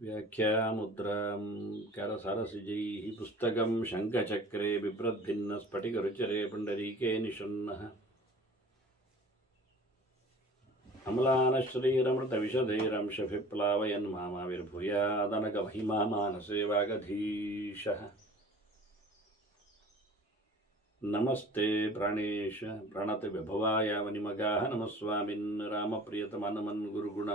व्याख्यामुद्रां करसरसिजैः पुस्तकं शङ्खचक्रे बिभ्रद्भिन्नस्फटिकरुचिरे पुण्डरीके निषण्णः अम्लानश्रीरमृतविशदैरंशभिप्लावयन् मामाविर्भूयादनगमहिमा मानसे वागधीशः। नमस्ते प्राणेश प्रणत विभवाय वनिमगाः नमस्वामिन् रामप्रियतमनमन् गुरुगुण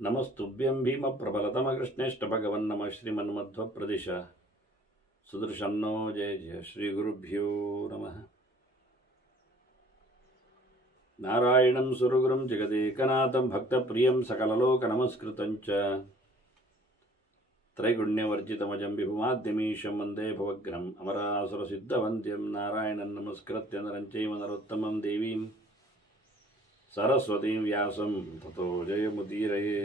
नमस्तुभ्यं भीमप्रबलतमकृष्णेष्टभगवन् नमः श्रीमन्मध्वप्रदिश सुदर्शन्नो जय जय श्रीगुरुभ्यो नमः। नारायणं सुरगुरुं जगदेकनाथं भक्तप्रियं सकललोकनमस्कृतं च त्रैगुण्यवर्जितमजं विभुमाद्यमीशं वन्दे भवग्रम् अमरासुरसिद्धवन्द्यं नारायणं नमस्कृत्य नरं चैव नरोत्तमं देवीं सरस्वतीं व्यासं ततो जयमुदीरये।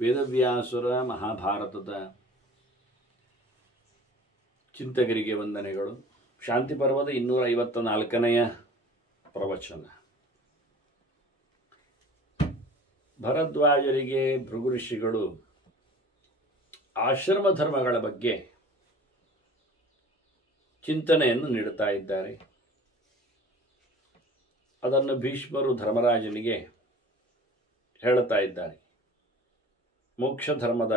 ವೇದವ್ಯಾಸುರ ಮಹಾಭಾರತದ ಚಿಂತಕರಿಗೆ ವಂದನೆಗಳು. ಶಾಂತಿ ಪರ್ವದ 254ನೆಯ ಪ್ರವಚನ. ಭರದ್ವಾಜರಿಗೆ ಭೃಗು ಋಷಿಗಳು ಆಶ್ರಮ ಧರ್ಮಗಳ ಬಗ್ಗೆ ಚಿಂತನೆಯನ್ನು ನೀಡುತ್ತಾ ಇದ್ದಾರೆ. ಅದನ್ನು ಭೀಷ್ಮರು ಧರ್ಮರಾಜನಿಗೆ ಹೇಳುತ್ತಾ ಇದ್ದಾರೆ. ಮೋಕ್ಷ ಧರ್ಮದ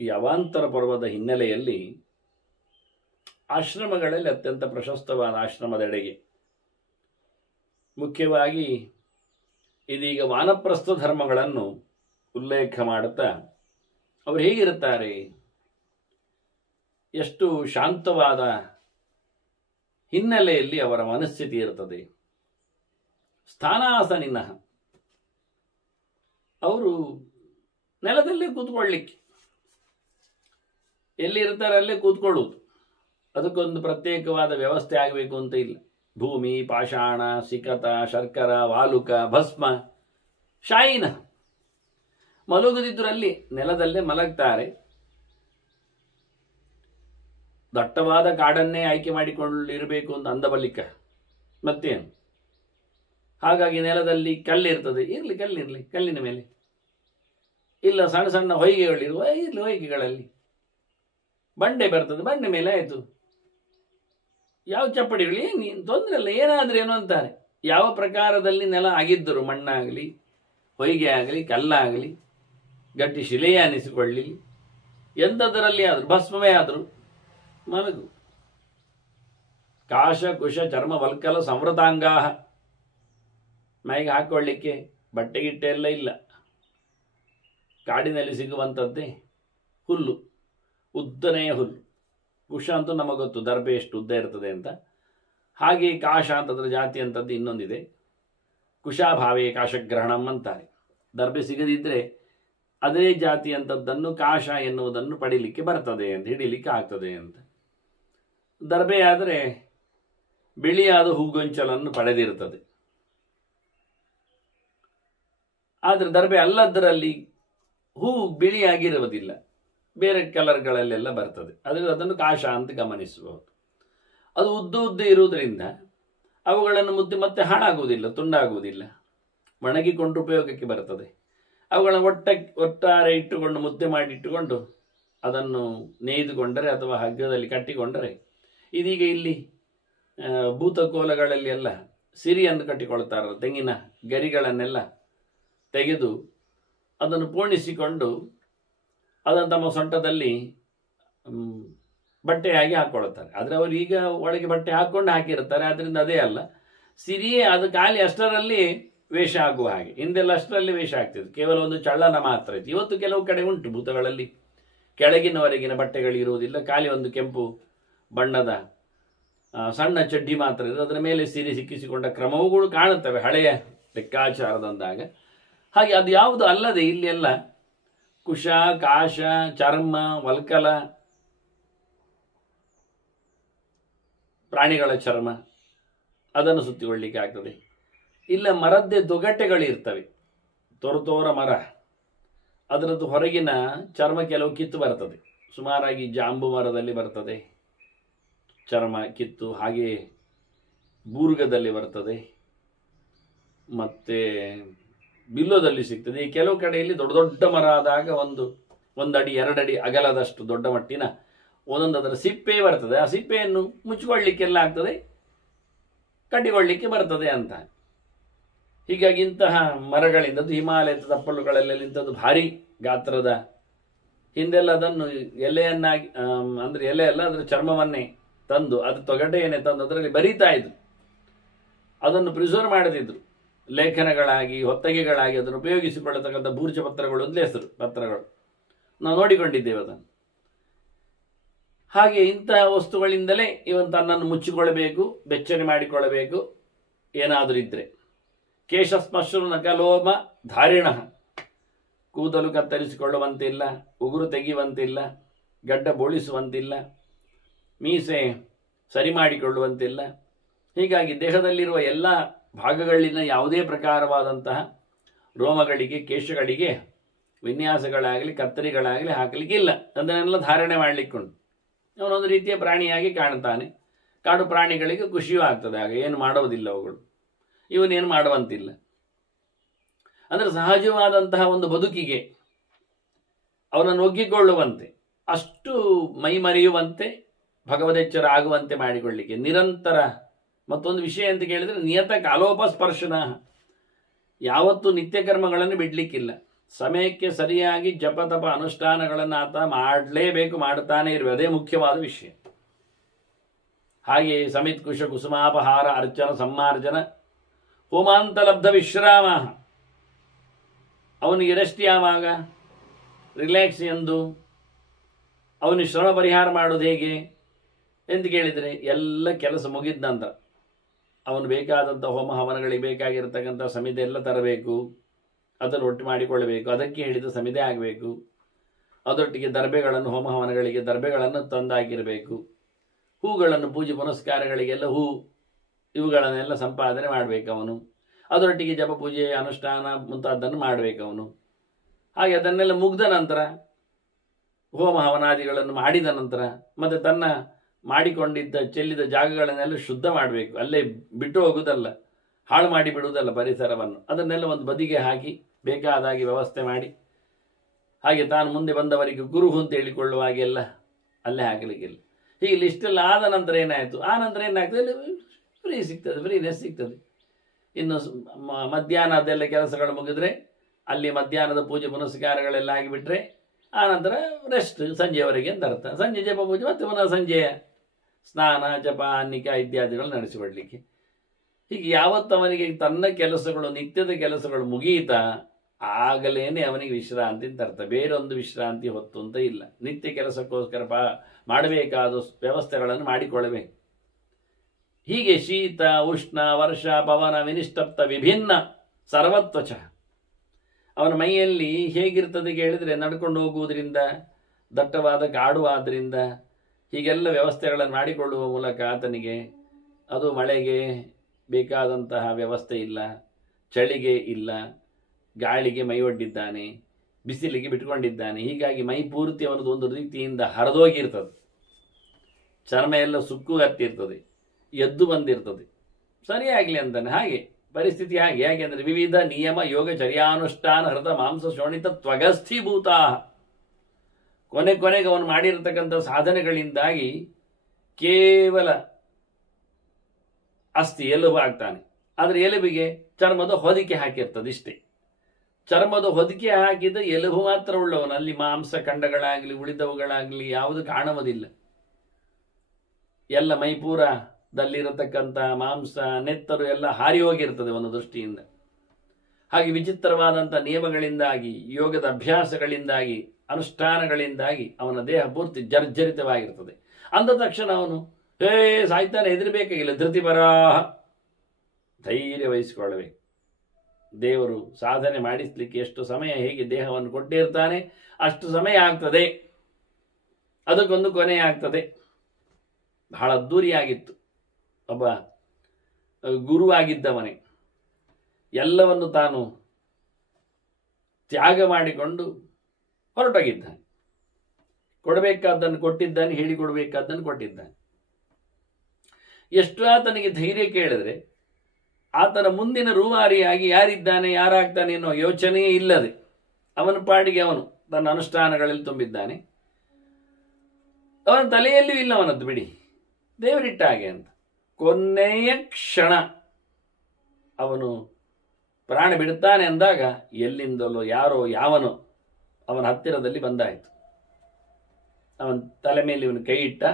ಈ ಅವಾಂತರ ಪರ್ವದ ಹಿನ್ನೆಲೆಯಲ್ಲಿ ಆಶ್ರಮಗಳಲ್ಲಿ ಅತ್ಯಂತ ಪ್ರಶಸ್ತವಾದ ಆಶ್ರಮದೆಡೆಗೆ, ಮುಖ್ಯವಾಗಿ ಇದೀಗ ವಾನಪ್ರಸ್ಥ ಧರ್ಮಗಳನ್ನು ಉಲ್ಲೇಖ ಮಾಡುತ್ತಾ ಅವರು ಹೇಗಿರುತ್ತಾರೆ, ಎಷ್ಟು ಶಾಂತವಾದ ಹಿನ್ನೆಲೆಯಲ್ಲಿ ಅವರ ಮನಸ್ಥಿತಿ ಇರುತ್ತದೆ. ಸ್ಥಾನಾಸನಿನಃ, ಅವರು ನೆಲದಲ್ಲೇ ಕೂತ್ಕೊಳ್ಳಿಕ್ಕೆ, ಎಲ್ಲಿ ಇರ್ತಾರೆ ಅಲ್ಲೇ ಕೂತ್ಕೊಳ್ಳುವುದು. ಅದಕ್ಕೊಂದು ಪ್ರತ್ಯೇಕವಾದ ವ್ಯವಸ್ಥೆ ಆಗಬೇಕು ಅಂತ ಇಲ್ಲ. ಭೂಮಿ, ಪಾಷಾಣ, ಸಿಕತ, ಶರ್ಕರ, ವಾಲುಕ, ಭಸ್ಮ, ಶಾಯಿನ ಮಲಗುದಿದ್ರಲ್ಲಿ ನೆಲದಲ್ಲೇ ಮಲಗ್ತಾರೆ. ದಟ್ಟವಾದ ಕಾಡನ್ನೇ ಆಯ್ಕೆ ಮಾಡಿಕೊಂಡಿರಬೇಕು ಅಂತ ಅಂದಬಲ್ಲಿಕ ಮತ್ತೇನು. ಹಾಗಾಗಿ ನೆಲದಲ್ಲಿ ಕಲ್ಲಿರ್ತದೆ, ಇರಲಿ ಕಲ್ಲಿರಲಿ, ಕಲ್ಲಿನ ಮೇಲೆ ಇಲ್ಲ. ಸಣ್ಣ ಸಣ್ಣ ಹೊಯ್ಗೆಗಳಿರುವ ಇರಲಿ, ಹೊಯ್ಗೆಗಳಲ್ಲಿ ಬಂಡೆ ಬರ್ತದೆ, ಬಂಡೆ ಮೇಲೆ ಆಯಿತು. ಯಾವ ಚಪ್ಪಡಿಗಳು ಏನು ತೊಂದರೆ ಇಲ್ಲ, ಏನಾದ್ರೂ ಏನೋ ಅಂತಾರೆ. ಯಾವ ಪ್ರಕಾರದಲ್ಲಿ ನೆಲ ಆಗಿದ್ದರು, ಮಣ್ಣಾಗಲಿ, ಹೊಯ್ಗೆ ಆಗಲಿ, ಕಲ್ಲಾಗಲಿ, ಗಟ್ಟಿ ಶಿಲೆಯೇ ಅನಿಸಿಕೊಳ್ಳಿ, ಎಂಥದರಲ್ಲಿ ಆದರೂ ಭಸ್ಮವೇ ಆದರೂ ಮಲಗು. ಕಾಶ ಕುಶ ಚರ್ಮ ವಲ್ಕಲ ಸಂವೃತಾಂಗಾಹ, ಮೈಗೆ ಹಾಕೊಳ್ಳಿಕ್ಕೆ ಬಟ್ಟೆಗಿಟ್ಟೆ ಎಲ್ಲ ಇಲ್ಲ. ಕಾಡಿನಲ್ಲಿ ಸಿಗುವಂಥದ್ದೇ ಹುಲ್ಲು, ಉದ್ದನೆಯ ಹುಲ್ಲು. ಕುಶ ಅಂತೂ ನಮಗೆ ಗೊತ್ತು, ದರ್ಬೆ ಎಷ್ಟು ಉದ್ದ ಇರ್ತದೆ ಅಂತ. ಹಾಗೆ ಕಾಶ ಅಂತದ್ರ ಜಾತಿ ಅಂತದ್ದು ಇನ್ನೊಂದಿದೆ. ಕುಶಾಭಾವೇ ಕಾಶಗ್ರಹಣಂ ಅಂತಾರೆ. ದರ್ಬೆ ಸಿಗದಿದ್ದರೆ ಅದೇ ಜಾತಿ ಅಂತದ್ದನ್ನು ಕಾಶ ಎನ್ನುವುದನ್ನು ಪಡೀಲಿಕ್ಕೆ ಬರ್ತದೆ ಅಂತ, ಹಿಡೀಲಿಕ್ಕೆ ಆಗ್ತದೆ ಅಂತ. ದರ್ಬೆ ಆದರೆ ಬಿಳಿಯಾದ ಹೂಗೊಂಚಲನ್ನು ಪಡೆದಿರ್ತದೆ. ಆದರೆ ದರ್ಬೆ ಅಲ್ಲದರಲ್ಲಿ ಹೂ ಬಿಳಿಯಾಗಿರುವುದಿಲ್ಲ, ಬೇರೆ ಕಲರ್ಗಳಲ್ಲೆಲ್ಲ ಬರ್ತದೆ. ಅದನ್ನು ಕಾಶ ಅಂತ ಗಮನಿಸಬಹುದು. ಅದು ಉದ್ದ ಇರುವುದರಿಂದ ಅವುಗಳನ್ನು ಮುದ್ದೆ ಮತ್ತೆ ಹಾಳಾಗುವುದಿಲ್ಲ, ತುಂಡಾಗುವುದಿಲ್ಲ, ಒಣಗಿಕೊಂಡು ಉಪಯೋಗಕ್ಕೆ ಬರ್ತದೆ. ಅವುಗಳನ್ನು ಒಟ್ಟಾರೆ ಇಟ್ಟುಕೊಂಡು ಮುದ್ದೆ ಮಾಡಿ ಇಟ್ಟುಕೊಂಡು ಅದನ್ನು ನೇಯ್ದುಕೊಂಡರೆ ಅಥವಾ ಹಗ್ಗದಲ್ಲಿ ಕಟ್ಟಿಕೊಂಡರೆ, ಇದೀಗ ಇಲ್ಲಿ ಭೂತಕೋಲಗಳಲ್ಲಿ ಎಲ್ಲ ಸಿರಿಯನ್ನು ಕಟ್ಟಿಕೊಳ್ತಾರಲ್ಲ, ತೆಂಗಿನ ಗರಿಗಳನ್ನೆಲ್ಲ ತೆಗೆದು ಅದನ್ನು ಪೋಣಿಸಿಕೊಂಡು ಅದನ್ನು ತಮ್ಮ ಸೊಂಟದಲ್ಲಿ ಬಟ್ಟೆಯಾಗಿ ಹಾಕ್ಕೊಳ್ತಾರೆ. ಆದರೆ ಅವರು ಈಗ ಒಳಗೆ ಬಟ್ಟೆ ಹಾಕ್ಕೊಂಡು ಹಾಕಿರ್ತಾರೆ, ಅದರಿಂದ ಅದೇ ಅಲ್ಲ, ಸಿರಿಯೇ ಅದು ಖಾಲಿ ಅಷ್ಟರಲ್ಲಿ ವೇಷ ಆಗುವ ಹಾಗೆ. ಹಿಂದೆಲ್ಲ ಅಷ್ಟರಲ್ಲಿ ವೇಷ ಆಗ್ತಿತ್ತು, ಕೇವಲ ಒಂದು ಚಳ್ಳನ ಮಾತ್ರ ಇತ್ತು. ಇವತ್ತು ಕೆಲವು ಕಡೆ ಉಂಟು, ಭೂತಗಳಲ್ಲಿ ಕೆಳಗಿನವರೆಗಿನ ಬಟ್ಟೆಗಳಿರುವುದಿಲ್ಲ, ಖಾಲಿ ಒಂದು ಕೆಂಪು ಬಣ್ಣದ ಸಣ್ಣ ಚಡ್ಡಿ ಮಾತ್ರ ಇರೋದು, ಅದರ ಮೇಲೆ ಸಿರಿ ಸಿಕ್ಕಿಸಿಕೊಂಡ ಕ್ರಮವುಗಳು ಕಾಣುತ್ತವೆ ಹಳೆಯ ಲೆಕ್ಕಾಚಾರದಂದಾಗ. ಹಾಗೆ ಅದು ಯಾವುದು ಅಲ್ಲದೆ ಇಲ್ಲಿ ಎಲ್ಲ ಕುಶ, ಕಾಶ, ಚರ್ಮ, ವಲ್ಕಲ, ಪ್ರಾಣಿಗಳ ಚರ್ಮ ಅದನ್ನು ಸುತ್ತಿಕೊಳ್ಳಿಕ್ಕೆ ಆಗ್ತದೆ. ಇಲ್ಲ ಮರದ್ದೇ ತೊಗಟೆಗಳಿರ್ತವೆ, ತೋರ ಮರ, ಅದರದ್ದು ಹೊರಗಿನ ಚರ್ಮ ಕೆಲವು ಕಿತ್ತು ಬರ್ತದೆ. ಸುಮಾರಾಗಿ ಜಾಂಬು ಮರದಲ್ಲಿ ಬರ್ತದೆ ಚರ್ಮ ಕಿತ್ತು. ಹಾಗೆಯೇ ಬೂರ್ಗದಲ್ಲಿ ಬರ್ತದೆ, ಮತ್ತು ಬಿಲ್ಲೋದಲ್ಲಿ ಸಿಗ್ತದೆ. ಈ ಕೆಲವು ಕಡೆಯಲ್ಲಿ ದೊಡ್ಡ ದೊಡ್ಡ ಮರ ಆದಾಗ ಒಂದಡಿ 2 ಅಡಿ ಅಗಲದಷ್ಟು ದೊಡ್ಡ ಮಟ್ಟಿನ ಒಂದೊಂದು ಅದರ ಸಿಪ್ಪೆ ಬರ್ತದೆ. ಆ ಸಿಪ್ಪೆಯನ್ನು ಮುಚ್ಚಿಕೊಳ್ಳಿಕ್ಕೆಲ್ಲ ಆಗ್ತದೆ, ಕಟ್ಟಿಕೊಳ್ಳಿಕ್ಕೆ ಬರ್ತದೆ ಅಂತ. ಹೀಗಾಗಿ ಇಂತಹ ಮರಗಳಿಂದದ್ದು ಹಿಮಾಲಯದ ತಪ್ಪಲುಗಳಲ್ಲೆಲ್ಲ ಇಂಥದ್ದು ಭಾರಿ ಗಾತ್ರದ, ಹಿಂದೆಲ್ಲ ಅದನ್ನು ಎಲೆಯನ್ನಾಗಿ ಅಂದರೆ ಎಲೆ ಅಲ್ಲ, ಅದರ ಚರ್ಮವನ್ನೇ ತಂದು ಅದು ತೊಗಟೆಯನ್ನೇ ತಂದು ಅದರಲ್ಲಿ ಬರೀತಾ ಇದ್ರು, ಅದನ್ನು ಪ್ರಿಸರ್ವ್ ಮಾಡದಿದ್ರು. ಲೇಖನಗಳಾಗಿ ಹೊತ್ತಗೆಗಳಾಗಿ ಅದನ್ನು ಉಪಯೋಗಿಸಿಕೊಳ್ಳತಕ್ಕಂಥ ಬೂರ್ಜ ಪತ್ರಗಳು ಒಂದೇ ಹೆಸರು ಪತ್ರಗಳು, ನಾವು ನೋಡಿಕೊಂಡಿದ್ದೇವೆ ಅದನ್ನು. ಹಾಗೆ ಇಂತಹ ವಸ್ತುಗಳಿಂದಲೇ ಇವನು ತನ್ನನ್ನು ಮುಚ್ಚಿಕೊಳ್ಳಬೇಕು, ಬೆಚ್ಚನೆ ಮಾಡಿಕೊಳ್ಳಬೇಕು. ಏನಾದರೂ ಇದ್ರೆ ಕೇಶಸ್ಮಶ್ರು ನಕಲೋಮ ಧಾರಿಣ, ಕೂದಲು ಕತ್ತರಿಸಿಕೊಳ್ಳುವಂತಿಲ್ಲ, ಉಗುರು ತೆಗೆಯುವಂತಿಲ್ಲ, ಗಡ್ಡ ಬೋಳಿಸುವಂತಿಲ್ಲ, ಮೀಸೆ ಸರಿ ಮಾಡಿಕೊಳ್ಳುವಂತಿಲ್ಲ. ಹೀಗಾಗಿ ದೇಹದಲ್ಲಿರುವ ಎಲ್ಲ ಭಾಗಗಳಿನ ಯಾವುದೇ ಪ್ರಕಾರವಾದಂತಹ ರೋಮಗಳಿಗೆ, ಕೇಶಗಳಿಗೆ ವಿನ್ಯಾಸಗಳಾಗಲಿ ಕತ್ತರಿಗಳಾಗಲಿ ಹಾಕಲಿಕ್ಕಿಲ್ಲ. ಅದನ್ನೆಲ್ಲ ಧಾರಣೆ ಮಾಡಲಿಕ್ಕುಂಟು. ಅವನೊಂದು ರೀತಿಯ ಪ್ರಾಣಿಯಾಗಿ ಕಾಣ್ತಾನೆ. ಕಾಡು ಪ್ರಾಣಿಗಳಿಗೆ ಖುಷಿಯೂ ಆಗ್ತದೆ, ಆಗ ಏನು ಮಾಡುವುದಿಲ್ಲ ಅವುಗಳು, ಇವನೇನು ಮಾಡುವಂತಿಲ್ಲ. ಅಂದರೆ ಸಹಜವಾದಂತಹ ಒಂದು ಬದುಕಿಗೆ ಅವನನ್ನು ಒಗ್ಗಿಕೊಳ್ಳುವಂತೆ, ಅಷ್ಟು ಮೈ ಮರೆಯುವಂತೆ, ಭಗವದೆಚ್ಚರ ಆಗುವಂತೆ ಮಾಡಿಕೊಳ್ಳಿಕ್ಕೆ ನಿರಂತರ. ಮತ್ತೊಂದು ವಿಷಯ ಅಂತ ಕೇಳಿದರೆ ನಿಯತ ಕಾಲೋಪ ಸ್ಪರ್ಶನ, ಯಾವತ್ತೂ ನಿತ್ಯ ಕರ್ಮಗಳನ್ನು ಬಿಡಲಿಕ್ಕಿಲ್ಲ. ಸಮಯಕ್ಕೆ ಸರಿಯಾಗಿ ಜಪತಪ ಅನುಷ್ಠಾನಗಳನ್ನು ಆತ ಮಾಡಲೇಬೇಕು, ಮಾಡುತ್ತಾನೆ ಇರುವೆ, ಅದೇ ಮುಖ್ಯವಾದ ವಿಷಯ. ಹಾಗೆ ಸಮಿತ್ ಕುಶ ಕುಸುಮಾಪಹಾರ ಅರ್ಚನ ಸಮ್ಮಾರ್ಜನ ಹೋಮಾಂತಲಬ್ಧ ವಿಶ್ರಾಮ, ಅವನಿಗೆ ರೆಸ್ಟ್ ಯಾವಾಗ, ರಿಲ್ಯಾಕ್ಸ್ ಎಂದು, ಅವನು ಶ್ರಮ ಪರಿಹಾರ ಮಾಡೋದು ಹೇಗೆ ಎಂದು ಕೇಳಿದರೆ ಎಲ್ಲ ಕೆಲಸ ಮುಗಿದ ನಂತರ ಅವನು ಬೇಕಾದಂಥ ಹೋಮ ಹವನಗಳಿಗೆ ಬೇಕಾಗಿರತಕ್ಕಂಥ ಸಮಿತಿ ಎಲ್ಲ ತರಬೇಕು, ಅದನ್ನು ಒಟ್ಟು ಮಾಡಿಕೊಳ್ಳಬೇಕು, ಅದಕ್ಕೆ ಹೇಳಿದ ಸಮಿತಿ ಆಗಬೇಕು. ಅದರೊಟ್ಟಿಗೆ ದರ್ಬೆಗಳನ್ನು, ಹೋಮ ಹವನಗಳಿಗೆ ದರ್ಬೆಗಳನ್ನು ತಂದಾಕಿರಬೇಕು. ಹೂಗಳನ್ನು ಪೂಜೆ ಪುನಸ್ಕಾರಗಳಿಗೆಲ್ಲ ಇವುಗಳನ್ನೆಲ್ಲ ಸಂಪಾದನೆ ಮಾಡಬೇಕು ಅವನು. ಅದರೊಟ್ಟಿಗೆ ಜಪ ಪೂಜೆ ಅನುಷ್ಠಾನ ಮುಂತಾದನ್ನು ಮಾಡಬೇಕು ಅವನು. ಹಾಗೆ ಅದನ್ನೆಲ್ಲ ಮುಗ್ದ ನಂತರ, ಹೋಮ ಹವನಾದಿಗಳನ್ನು ಮಾಡಿದ ನಂತರ, ಮತ್ತು ತನ್ನ ಮಾಡಿಕೊಂಡಿದ್ದ ಚೆಲ್ಲಿದ ಜಾಗಗಳನ್ನೆಲ್ಲ ಶುದ್ಧ ಮಾಡಬೇಕು. ಅಲ್ಲೇ ಬಿಟ್ಟು ಹೋಗುವುದಲ್ಲ, ಹಾಳು ಮಾಡಿ ಬಿಡುವುದಲ್ಲ ಪರಿಸರವನ್ನು. ಅದನ್ನೆಲ್ಲ ಒಂದು ಬದಿಗೆ ಹಾಕಿ ಬೇಕಾದಾಗಿ ವ್ಯವಸ್ಥೆ ಮಾಡಿ, ಹಾಗೆ ತಾನು ಮುಂದೆ ಬಂದವರಿಗೆ ಗುರುಹು ಅಂತ ಹೇಳಿಕೊಳ್ಳುವ ಹಾಗೆಲ್ಲ ಅಲ್ಲೇ ಹಾಕಲಿಕ್ಕಿಲ್ಲ. ಹೀಗೆ ಇಷ್ಟೆಲ್ಲ ಆದ ನಂತರ ಏನಾಯಿತು, ಆ ನಂತರ ಏನಾಗ್ತದೆ, ಫ್ರೀ ಸಿಗ್ತದೆ, ಫ್ರೀನೆಸ್ ಸಿಗ್ತದೆ. ಇನ್ನು ಮಧ್ಯಾಹ್ನ ಅದೆಲ್ಲ ಕೆಲಸಗಳು ಮುಗಿದ್ರೆ, ಅಲ್ಲಿ ಮಧ್ಯಾಹ್ನದ ಪೂಜೆ ಪುನಸ್ಕಾರಗಳೆಲ್ಲ ಆಗಿಬಿಟ್ರೆ ಆ ನಂತರ ರೆಸ್ಟ್, ಸಂಜೆಯವರೆಗೆ ಅಂತ ಅರ್ಥ. ಸಂಜೆ ಜಪ ಪೂಜೆ, ಮತ್ತೆ ಪುನಃ ಸಂಜೆಯ ಸ್ನಾನ ಜಪ ಅನ್ನಿಕ ಇತ್ಯಾದಿಗಳು ನಡೆಸಿಕೊಡ್ಲಿಕ್ಕೆ. ಹೀಗೆ ಯಾವತ್ತು ಅವನಿಗೆ ತನ್ನ ಕೆಲಸಗಳು, ನಿತ್ಯದ ಕೆಲಸಗಳು ಮುಗಿಯಿತಾ ಆಗಲೇನೆ ಅವನಿಗೆ ವಿಶ್ರಾಂತಿ ಅಂತ ಅರ್ಥ. ಬೇರೊಂದು ವಿಶ್ರಾಂತಿ ಹೊತ್ತು ಅಂತ ಇಲ್ಲ. ನಿತ್ಯ ಕೆಲಸಕ್ಕೋಸ್ಕರ ಮಾಡಬೇಕಾದ ವ್ಯವಸ್ಥೆಗಳನ್ನು ಮಾಡಿಕೊಳ್ಳಬೇಕು. ಹೀಗೆ ಶೀತ ಉಷ್ಣ ವರ್ಷ ಪವನ ವಿನಿಷ್ಟಪ್ತ ವಿಭಿನ್ನ ಸರ್ವತ್ವಚ, ಅವನ ಮೈಯಲ್ಲಿ ಹೇಗಿರ್ತದೆ ಕೇಳಿದರೆ, ನಡ್ಕೊಂಡು ಹೋಗುವುದರಿಂದ, ದಟ್ಟವಾದ ಕಾಡು ಆದ್ದರಿಂದ, ಹೀಗೆಲ್ಲ ವ್ಯವಸ್ಥೆಗಳನ್ನು ಮಾಡಿಕೊಳ್ಳುವ ಮೂಲಕ ಆತನಿಗೆ ಅದು ಮಳೆಗೆ ಬೇಕಾದಂತಹ ವ್ಯವಸ್ಥೆ ಇಲ್ಲ, ಚಳಿಗೆ ಇಲ್ಲ, ಗಾಳಿಗೆ ಮೈ ಒಡ್ಡಿದ್ದಾನೆ, ಬಿಸಿಲಿಗೆ ಬಿಟ್ಕೊಂಡಿದ್ದಾನೆ. ಹೀಗಾಗಿ ಮೈ ಪೂರ್ತಿ ಅವನದು ಒಂದು ರೀತಿಯಿಂದ ಹರಿದೋಗಿರ್ತದೆ, ಚರ್ಮ ಎಲ್ಲ ಸುಕ್ಕುಗತ್ತಿರ್ತದೆ, ಎದ್ದು ಬಂದಿರ್ತದೆ. ಸರಿಯಾಗಲಿ ಅಂತಾನೆ. ಹಾಗೆ ಪರಿಸ್ಥಿತಿ ಹಾಗೆ. ಯಾಕೆಂದರೆ ವಿವಿಧ ನಿಯಮ ಯೋಗ ಚರ್ಯಾನುಷ್ಠಾನ ಹೃತ ಮಾಂಸ ಶೋಣಿತ ತ್ವಗಸ್ಥೀಭೂತ, ಕೊನೆಗೆ ಅವನು ಮಾಡಿರತಕ್ಕಂಥ ಸಾಧನೆಗಳಿಂದಾಗಿ ಕೇವಲ ಅಸ್ಥಿ ಎಲುಬು ಆಗ್ತಾನೆ. ಆದರೆ ಎಲುಬಿಗೆ ಚರ್ಮದ ಹೊದಿಕೆ ಹಾಕಿರ್ತದೆ ಇಷ್ಟೇ. ಚರ್ಮದ ಹೊದಿಕೆ ಹಾಕಿದ ಎಲುಬು ಮಾತ್ರ ಉಳ್ಳವನು. ಅಲ್ಲಿ ಮಾಂಸ ಖಂಡಗಳಾಗಲಿ ಉಳಿದವುಗಳಾಗಲಿ ಯಾವುದು ಕಾಣುವುದಿಲ್ಲ. ಎಲ್ಲ ಮೈಪೂರದಲ್ಲಿರತಕ್ಕಂಥ ಮಾಂಸ ನೆತ್ತರು ಎಲ್ಲ ಹಾರಿ ಹೋಗಿರ್ತದೆ ಒಂದು ದೃಷ್ಟಿಯಿಂದ. ಹಾಗೆ ವಿಚಿತ್ರವಾದಂಥ ನಿಯಮಗಳಿಂದಾಗಿ, ಯೋಗದ ಅಭ್ಯಾಸಗಳಿಂದಾಗಿ, ಅನುಷ್ಠಾನಗಳಿಂದಾಗಿ ಅವನ ದೇಹ ಪೂರ್ತಿ ಜರ್ಜರಿತವಾಗಿರ್ತದೆ. ಅಂದ ತಕ್ಷಣ ಅವನು ಸಾಯ್ತಾನೆ, ಹೆದರಬೇಕಾಗಿಲ್ಲ. ಧೃತಿಪರಾಹ, ಧೈರ್ಯ ವಹಿಸಿಕೊಳ್ಳಬೇಕು. ದೇವರು ಸಾಧನೆ ಮಾಡಿಸ್ಲಿಕ್ಕೆ ಎಷ್ಟು ಸಮಯ ಹೇಗೆ ದೇಹವನ್ನು ಕೊಟ್ಟಿರ್ತಾನೆ ಅಷ್ಟು ಸಮಯ ಆಗ್ತದೆ, ಅದಕ್ಕೊಂದು ಕೊನೆ ಆಗ್ತದೆ. ಬಹಳ ಅದ್ದೂರಿಯಾಗಿತ್ತು. ಒಬ್ಬ ಗುರುವಾಗಿದ್ದವನೇ ಎಲ್ಲವನ್ನು ತಾನು ತ್ಯಾಗ ಮಾಡಿಕೊಂಡು ಹೊರಟೋಗಿದ್ದಾನೆ. ಕೊಡಬೇಕಾದ್ದನ್ನು ಕೊಟ್ಟಿದ್ದಾನೆ, ಹೇಳಿಕೊಡಬೇಕಾದ್ದನ್ನು ಕೊಟ್ಟಿದ್ದಾನೆ. ಎಷ್ಟು ಆತನಿಗೆ ಧೈರ್ಯ ಕೇಳಿದ್ರೆ ಆತನ ಮುಂದಿನ ರೂವಾರಿಯಾಗಿ ಯಾರಿದ್ದಾನೆ ಯಾರಾಗ್ತಾನೆ ಅನ್ನೋ ಯೋಚನೆಯೇ ಇಲ್ಲದೆ ಅವನ ಪಾಡಿಗೆ ಅವನು ತನ್ನ ಅನುಷ್ಠಾನಗಳಲ್ಲಿ ತುಂಬಿದ್ದಾನೆ. ಅವನ ತಲೆಯಲ್ಲಿಯೂ ಇಲ್ಲ ಅವನದ್ದು ಬಿಡಿ, ದೇವರಿಟ್ಟ ಹಾಗೆ ಅಂತ. ಕೊನೆಯ ಕ್ಷಣ ಅವನು ಪ್ರಾಣ ಬಿಡುತ್ತಾನೆ ಅಂದಾಗ ಎಲ್ಲಿಂದಲೋ ಯಾರೋ ಯಾವನೋ ಅವನ ಹತ್ತಿರದಲ್ಲಿ ಬಂದಾಯಿತು. ಅವನ ತಲೆ ಮೇಲೆ ಇವನು ಕೈ ಇಟ್ಟ,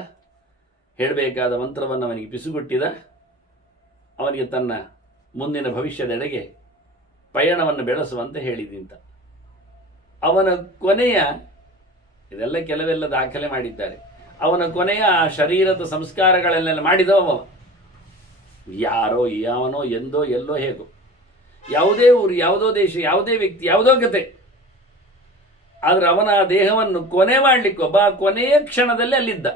ಹೇಳಬೇಕಾದ ಮಂತ್ರವನ್ನು ಅವನಿಗೆ ಪಿಸುಗುಟ್ಟಿದ, ಅವನಿಗೆ ತನ್ನ ಮುಂದಿನ ಭವಿಷ್ಯದೆಡೆಗೆ ಪಯಣವನ್ನು ಬೆಳೆಸುವಂತೆ ಹೇಳಿದಿಂತ. ಅವನ ಕೊನೆಯ, ಇದೆಲ್ಲ ಕೆಲವೆಲ್ಲ ದಾಖಲೆ ಮಾಡಿದ್ದಾರೆ, ಅವನ ಕೊನೆಯ ಆ ಶರೀರದ ಸಂಸ್ಕಾರಗಳನ್ನೆಲ್ಲ ಮಾಡಿದವ ಯಾರೋ ಯಾವನೋ ಎಂದೋ ಎಲ್ಲೋ ಹೇಗೋ, ಯಾವುದೇ ಊರು, ಯಾವುದೋ ದೇಶ, ಯಾವುದೇ ವ್ಯಕ್ತಿ, ಯಾವುದೋ ಕತೆ. ಆದ್ರೆ ಅವನ ಆ ದೇಹವನ್ನು ಕೊನೆ ಮಾಡಲಿಕ್ಕೆ ಒಬ್ಬ ಕೊನೆಯ ಕ್ಷಣದಲ್ಲಿ ಅಲ್ಲಿದ್ದ,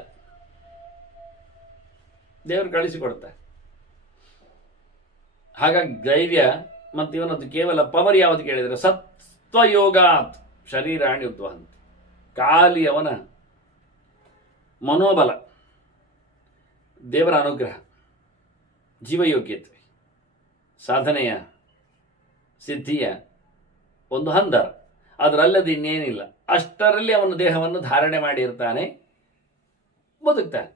ದೇವರು ಕಳಿಸಿಕೊಡ್ತಾರೆ. ಹಾಗಾಗಿ ಧೈರ್ಯ ಮತ್ತು ಇವನದ್ದು ಕೇವಲ ಪವರ್ ಯಾವುದು ಕೇಳಿದರೆ ಸತ್ವಯೋಗಾತ್ ಶರೀರಾಣಿ ಉದ್ವಂತ, ಖಾಲಿ ಅವನ ಮನೋಬಲ, ದೇವರ ಅನುಗ್ರಹ, ಜೀವಯೋಗ್ಯತೆ, ಸಾಧನೆಯ ಸಿದ್ಧಿಯ ಒಂದು ಹಂದರ, ಅದರಲ್ಲದೆ ಇನ್ನೇನಿಲ್ಲ. ಅಷ್ಟರಲ್ಲಿ ಅವನು ದೇಹವನ್ನು ಧಾರಣೆ ಮಾಡಿರ್ತಾನೆ, ಬದುಕ್ತಾನೆ.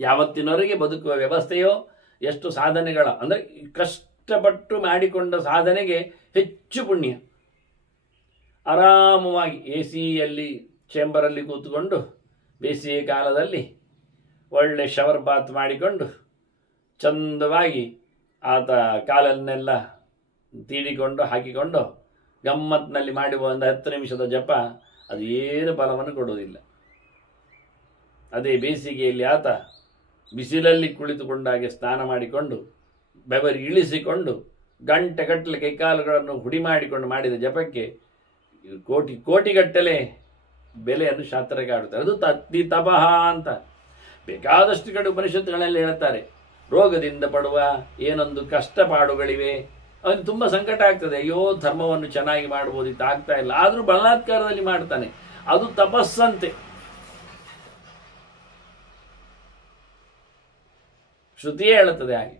ಯಾವತ್ತಿನವರೆಗೆ ಬದುಕುವ ವ್ಯವಸ್ಥೆಯೋ, ಎಷ್ಟು ಸಾಧನೆಗಳ ಅಂದರೆ ಕಷ್ಟಪಟ್ಟು ಮಾಡಿಕೊಂಡ ಸಾಧನೆಗೆ ಹೆಚ್ಚು ಪುಣ್ಯ. ಆರಾಮವಾಗಿ ಎ ಸಿಯಲ್ಲಿ ಚೇಂಬರಲ್ಲಿ ಕೂತ್ಕೊಂಡು ಬೇಸಿಗೆ ಕಾಲದಲ್ಲಿ ಒಳ್ಳೆ ಶವರ್ ಬಾತ್ ಮಾಡಿಕೊಂಡು ಚಂದವಾಗಿ ಆತ ಕಾಲನ್ನೆಲ್ಲ ತೀಡಿಕೊಂಡು ಹಾಕಿಕೊಂಡು ಗಮ್ಮತ್ತಿನಲ್ಲಿ ಮಾಡುವ ಒಂದು 10 ನಿಮಿಷದ ಜಪ ಅದು ಏನು ಫಲವನ್ನು ಕೊಡುವುದಿಲ್ಲ. ಅದೇ ಬೇಸಿಗೆಯಲ್ಲಿ ಆತ ಬಿಸಿಲಲ್ಲಿ ಕುಳಿತುಕೊಂಡಾಗೆ ಸ್ನಾನ ಮಾಡಿಕೊಂಡು ಬೆವರು ಇಳಿಸಿಕೊಂಡು ಗಂಟೆಗಟ್ಟಲೆ ಕೈಕಾಲುಗಳನ್ನು ಹುಡಿ ಮಾಡಿಕೊಂಡು ಮಾಡಿದ ಜಪಕ್ಕೆ ಕೋಟಿಗಟ್ಟಲೆ ಬೆಲೆಯನ್ನು ಶಾಸ್ತ್ರಕ್ಕೆ ಆಡುತ್ತಾರೆ. ಅದು ತತ್ತಿ ತಪಃ ಅಂತ ಬೇಕಾದಷ್ಟು ಕಡೆ ಉಪನಿಷತ್ತುಗಳಲ್ಲಿ ಹೇಳ್ತಾರೆ. ರೋಗದಿಂದ ಪಡುವ ಏನೊಂದು ಕಷ್ಟಪಾಡುಗಳಿವೆ, ಅವನು ತುಂಬ ಸಂಕಟ ಆಗ್ತದೆ, ಅಯ್ಯೋ ಧರ್ಮವನ್ನು ಚೆನ್ನಾಗಿ ಮಾಡ್ಬೋದಿತ್ತು, ಆಗ್ತಾ ಇಲ್ಲ, ಆದರೂ ಬಲಾತ್ಕಾರದಲ್ಲಿ ಮಾಡ್ತಾನೆ, ಅದು ತಪಸ್ಸಂತೆ. ಶ್ರುತಿಯೇ ಹೇಳುತ್ತದೆ ಹಾಗೆ.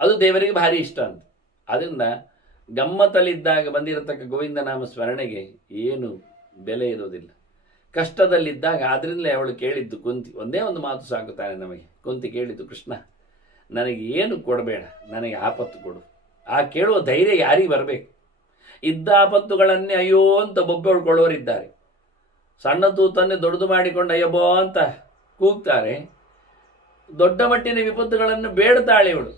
ಅದು ದೇವರಿಗೆ ಭಾರಿ ಇಷ್ಟ ಅಂತ. ಅದರಿಂದ ಗಮ್ಮತ್ತಲ್ಲಿದ್ದಾಗ ಬಂದಿರತಕ್ಕ ಗೋವಿಂದ ನಾಮ ಸ್ಮರಣೆಗೆ ಏನು ಬೆಲೆ ಇರೋದಿಲ್ಲ. ಕಷ್ಟದಲ್ಲಿದ್ದಾಗ ಅದರಿಂದಲೇ ಅವಳು ಕೇಳಿದ್ದು ಕುಂತಿ ಒಂದೇ ಒಂದು ಮಾತು ಸಾಕುತ್ತಾನೆ ನಮಗೆ. ಕುಂತಿ ಕೇಳಿದ್ದು, ಕೃಷ್ಣ ನನಗೆ ಏನು ಕೊಡಬೇಡ, ನನಗೆ ಆಪತ್ತು ಕೊಡು. ಆ ಕೇಳುವ ಧೈರ್ಯ ಯಾರಿಗೆ ಬರಬೇಕು? ಇದ್ದ ಆಪತ್ತುಗಳನ್ನೇ ಅಯ್ಯೋ ಅಂತ ಬೊಬ್ಬೆಳ್ಕೊಳ್ಳೋರಿದ್ದಾರೆ, ಸಣ್ಣ ತೂತನ್ನೇ ದೊಡ್ಡದು ಮಾಡಿಕೊಂಡು ಅಯ್ಯಬ್ಬೋ ಅಂತ ಕೂಗ್ತಾರೆ. ದೊಡ್ಡ ಮಟ್ಟಿನ ವಿಪತ್ತುಗಳನ್ನು ಬೇಡ್ತಾಳೆ ಇವಳು.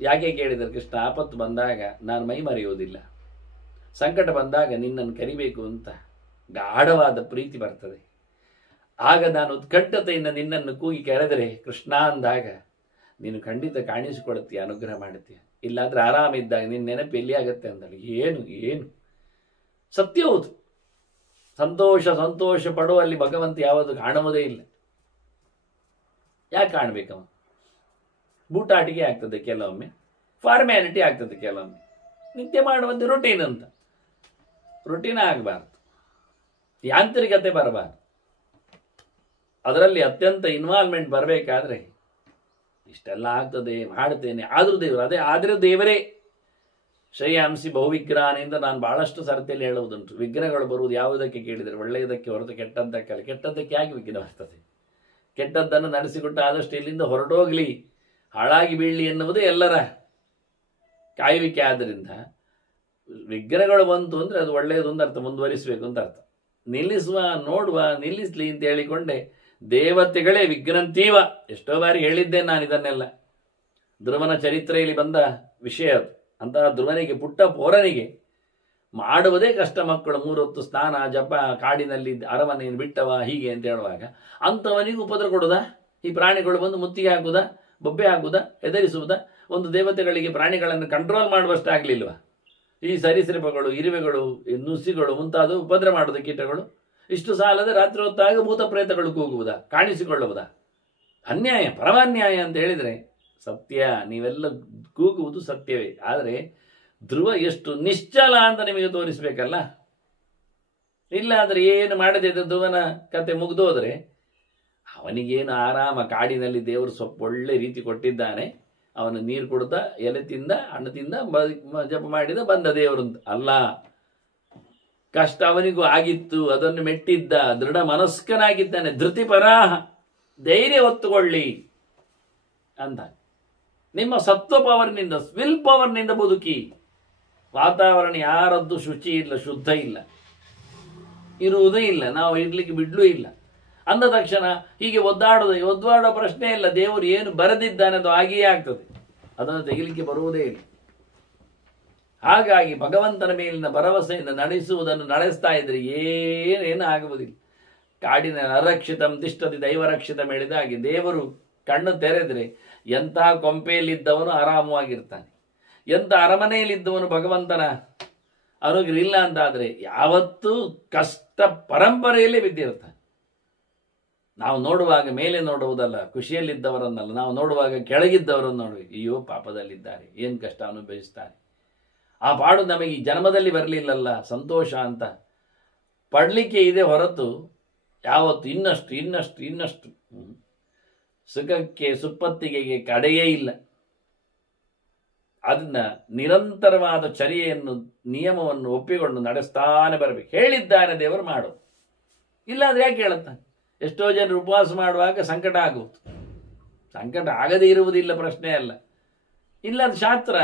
ಯಾಕೆ ಕೇಳಿದರೆ, ಕೃಷ್ಣ ಆಪತ್ತು ಬಂದಾಗ ನಾನು ಮೈ ಮರೆಯುವುದಿಲ್ಲ, ಸಂಕಟ ಬಂದಾಗ ನಿನ್ನನ್ನು ಕರಿಬೇಕು ಅಂತ ಗಾಢವಾದ ಪ್ರೀತಿ ಬರ್ತದೆ. ಆಗ ನಾನು ಉತ್ಕಂಠತೆಯಿಂದ ನಿನ್ನನ್ನು ಕೂಗಿ ಕರೆದರೆ ಕೃಷ್ಣ ಅಂದಾಗ ನೀನು ಖಂಡಿತ ಕಾಣಿಸಿಕೊಡುತ್ತೀಯ, ಅನುಗ್ರಹ ಮಾಡುತ್ತೀಯ. ಇಲ್ಲಾಂದ್ರೆ ಆರಾಮಿದ್ದಾಗ ನಿನ್ನ ನೆನಪು ಎಲ್ಲಿ ಆಗತ್ತೆ ಅಂದಳು. ಏನು ಸತ್ಯ ಹೌದು. ಸಂತೋಷ ಪಡುವಲ್ಲಿ ಭಗವಂತ ಯಾವುದು ಕಾಣುವುದೇ ಇಲ್ಲ. ಯಾಕೆ ಕಾಣಬೇಕವ? ಬೂಟಾಟಿಕೆ ಆಗ್ತದೆ ಕೆಲವೊಮ್ಮೆ, ಫಾರ್ಮ್ಯಾಲಿಟಿ ಆಗ್ತದೆ ಕೆಲವೊಮ್ಮೆ, ನಿತ್ಯ ಮಾಡುವಂತೆ ರೊಟೀನ್ ಅಂತ. ರೊಟೀನ್ ಆಗಬಾರ್ದು, ಯಾಂತ್ರಿಕತೆ ಬರಬಾರ್ದು. ಅದರಲ್ಲಿ ಅತ್ಯಂತ ಇನ್ವಾಲ್ವ್ಮೆಂಟ್ ಬರಬೇಕಾದ್ರೆ ಇಷ್ಟೆಲ್ಲ ಆಗ್ತದೆ, ಮಾಡ್ತೇನೆ, ಆದರೂ ದೇವರು ಅದೇ, ಆದರೆ ದೇವರೇ ಶ್ರೇಯಾಂಸಿ ಬಹುವಿಗ್ರಹನಿಂದ ನಾನು ಬಹಳಷ್ಟು ಸರತಿಯಲ್ಲಿ ಹೇಳುವುದುಂಟು. ವಿಗ್ರಹಗಳು ಬರುವುದು ಯಾವುದಕ್ಕೆ ಕೇಳಿದರೆ ಒಳ್ಳೆಯದಕ್ಕೆ ಹೊರತು ಕೆಟ್ಟದ್ದಕ್ಕಲ್ಲ. ಕೆಟ್ಟದ್ದಕ್ಕೆ ಯಾಕೆ ವಿಘ್ನ ಬರ್ತದೆ? ಕೆಟ್ಟದ್ದನ್ನು ನಡೆಸಿಕೊಟ್ಟು ಆದಷ್ಟು ಇಲ್ಲಿಂದ ಹೊರಟೋಗ್ಲಿ, ಹಾಳಾಗಿ ಬೀಳಲಿ ಎನ್ನುವುದು ಎಲ್ಲರ ಕಾಯುವಿಕೆ. ಆದ್ದರಿಂದ ವಿಗ್ರಹಗಳು ಬಂತು ಅಂದರೆ ಅದು ಒಳ್ಳೆಯದು ಅಂತ ಅರ್ಥ, ಮುಂದುವರಿಸಬೇಕು ಅಂತ ಅರ್ಥ. ನಿಲ್ಲಿಸುವ, ನೋಡುವ, ನಿಲ್ಲಿಸಲಿ ಅಂತ ಹೇಳಿಕೊಂಡೆ ದೇವತೆಗಳೇ ವಿಘ್ನಂತೀವ. ಎಷ್ಟೋ ಬಾರಿ ಹೇಳಿದ್ದೇನೆ ನಾನು ಇದನ್ನೆಲ್ಲ. ಧ್ರುವನ ಚರಿತ್ರೆಯಲ್ಲಿ ಬಂದ ವಿಷಯ ಅದು. ಅಂತಹ ಧ್ರುವನಿಗೆ, ಪುಟ್ಟ ಪೋರನಿಗೆ ಮಾಡುವುದೇ ಕಷ್ಟ. ಮಕ್ಕಳು 3 ಹೊತ್ತು ಸ್ನಾನ, ಜಪ, ಕಾಡಿನಲ್ಲಿ ಅರಮನೆಯನ್ನು ಬಿಟ್ಟವ ಹೀಗೆ ಅಂತ ಹೇಳುವಾಗ ಅಂಥವನಿಗೂ ಉಪದ್ರ ಕೊಡುವುದಾ? ಈ ಪ್ರಾಣಿಗಳು ಬಂದು ಮುತ್ತಿಗೆ ಹಾಕುವುದಾ, ಬೊಬ್ಬೆ ಹಾಕುವುದಾ, ಹೆದರಿಸುವುದಾ? ಒಂದು ದೇವತೆಗಳಿಗೆ ಪ್ರಾಣಿಗಳನ್ನು ಕಂಟ್ರೋಲ್ ಮಾಡುವಷ್ಟಾಗಲಿಲ್ವ? ಈ ಸರೀಸೃಪಗಳು, ಇರುವೆಗಳು, ನುಸಿಗಳು ಮುಂತಾದ ಉಪದ್ರ ಮಾಡುವುದು ಕೀಟಗಳು. ಇಷ್ಟು ಸಾಲದೆ ರಾತ್ರಿ ಹೊತ್ತಾಗ ಭೂತ ಪ್ರೇತಗಳು ಕೂಗುವುದಾ, ಕಾಣಿಸಿಕೊಳ್ಳುವುದಾ? ಅನ್ಯಾಯ, ಪರಮಾನ್ಯಾಯ ಅಂತ ಹೇಳಿದರೆ ಸತ್ಯ. ನೀವೆಲ್ಲ ಕೂಗುವುದು ಸತ್ಯವೇ, ಆದರೆ ಧ್ರುವ ಎಷ್ಟು ನಿಶ್ಚಲ ಅಂತ ನಿಮಗೆ ತೋರಿಸಬೇಕಲ್ಲ. ಇಲ್ಲ ಆದರೆ ಏನು ಮಾಡದೆ ಧ್ರುವನ ಕತೆ ಮುಗಿದೋದ್ರೆ ಅವನಿಗೇನು ಆರಾಮ, ಕಾಡಿನಲ್ಲಿ ದೇವರು ಸೊಪ್ಪು ಒಳ್ಳೆ ರೀತಿ ಕೊಟ್ಟಿದ್ದಾನೆ, ಅವನು ನೀರು ಕುಡ್ದ, ಎಲೆ ತಿಂದ, ಹಣ್ಣು ತಿಂದ, ಜಪ ಮಾಡಿದ, ಬಂದ ದೇವರು ಅಂತ ಅಲ್ಲ. ಕಷ್ಟ ಅವನಿಗೂ ಆಗಿತ್ತು, ಅದನ್ನು ಮೆಟ್ಟಿದ್ದ, ದೃಢ ಮನಸ್ಕನಾಗಿದ್ದಾನೆ. ಧೃತಿಪರಾಹ, ಧೈರ್ಯ ಹೊತ್ತುಕೊಳ್ಳಿ ಅಂತ. ನಿಮ್ಮ ಸತ್ವ ಪವರ್ನಿಂದ, ವಿಲ್ ಪವರ್ನಿಂದ ಬದುಕಿ. ವಾತಾವರಣ ಯಾರದ್ದು ಶುಚಿ ಇಲ್ಲ, ಶುದ್ಧ ಇಲ್ಲ, ಇರುವುದೇ ಇಲ್ಲ, ನಾವು ಇರ್ಲಿಕ್ಕೆ ಬಿಡ್ಲೂ ಇಲ್ಲ. ಅಂದ ತಕ್ಷಣ ಹೀಗೆ ಒದ್ದಾಡೋ ಪ್ರಶ್ನೆ ಇಲ್ಲ. ದೇವರು ಏನು ಬರೆದಿದ್ದಾನೆ ಅದು ಆಗಿಯೇ ಆಗ್ತದೆ, ಅದನ್ನು ತೆಗಿಲಿಕ್ಕೆ ಬರುವುದೇ ಇಲ್ಲ. ಹಾಗಾಗಿ ಭಗವಂತನ ಮೇಲಿನ ಭರವಸೆಯಿಂದ ನಡೆಸುವುದನ್ನು ನಡೆಸ್ತಾ ಇದ್ರೆ ಏನೇನು ಆಗುವುದಿಲ್ಲ. ಕಾಡಿನ ಅರಕ್ಷಿತಂ ತಿಷ್ಟದಿ ದೈವರಕ್ಷಿತ ಹೇಳಿದ ಹಾಗೆ ದೇವರು ಕಣ್ಣು ತೆರೆದ್ರೆ ಎಂಥ ಕೊಂಪೆಯಲ್ಲಿದ್ದವನು ಆರಾಮವಾಗಿರ್ತಾನೆ, ಎಂಥ ಅರಮನೆಯಲ್ಲಿದ್ದವನು ಭಗವಂತನ ಅನುಗ್ರಹ ಇಲ್ಲ ಅಂತಾದರೆ ಯಾವತ್ತೂ ಕಷ್ಟ ಪರಂಪರೆಯಲ್ಲೇ ಬಿದ್ದಿರ್ತಾನೆ. ನಾವು ನೋಡುವಾಗ ಮೇಲೆ ನೋಡುವುದಲ್ಲ, ಖುಷಿಯಲ್ಲಿದ್ದವರನ್ನಲ್ಲ, ನಾವು ನೋಡುವಾಗ ಕೆಳಗಿದ್ದವರನ್ನು ನೋಡಬೇಕು. ಅಯ್ಯೋ ಪಾಪದಲ್ಲಿದ್ದಾರೆ, ಏನು ಕಷ್ಟ ಅನುಭವಿಸ್ತಾರೆ, ಆ ಪಾಡು ನಮಗೆ ಈ ಜನ್ಮದಲ್ಲಿ ಬರಲಿಲ್ಲಲ್ಲ ಸಂತೋಷ ಅಂತ ಪಡಲಿಕ್ಕೆ ಇದೆ ಹೊರತು ಯಾವತ್ತು ಇನ್ನಷ್ಟು ಸುಖಕ್ಕೆ ಸುಪ್ಪತ್ತಿಗೆಗೆ ಕಡೆಯೇ ಇಲ್ಲ. ಅದನ್ನ ನಿರಂತರವಾದ ಚರ್ಯೆಯನ್ನು, ನಿಯಮವನ್ನು ಒಪ್ಪಿಕೊಂಡು ನಡೆಸ್ತಾನೆ ಬರಬೇಕು. ಹೇಳಿದ್ದಾನೆ ದೇವರು ಮಾಡು, ಇಲ್ಲಾಂದ್ರೆ ಯಾಕೆ ಹೇಳುತ್ತಾನೆ? ಎಷ್ಟೋ ಜನರು ಉಪವಾಸ ಮಾಡುವಾಗ ಸಂಕಟ ಆಗುವುದು, ಸಂಕಟ ಆಗದೇ ಇರುವುದಿಲ್ಲ, ಪ್ರಶ್ನೆ ಅಲ್ಲ. ಇಲ್ಲ, ಅದು ಶಾಸ್ತ್ರ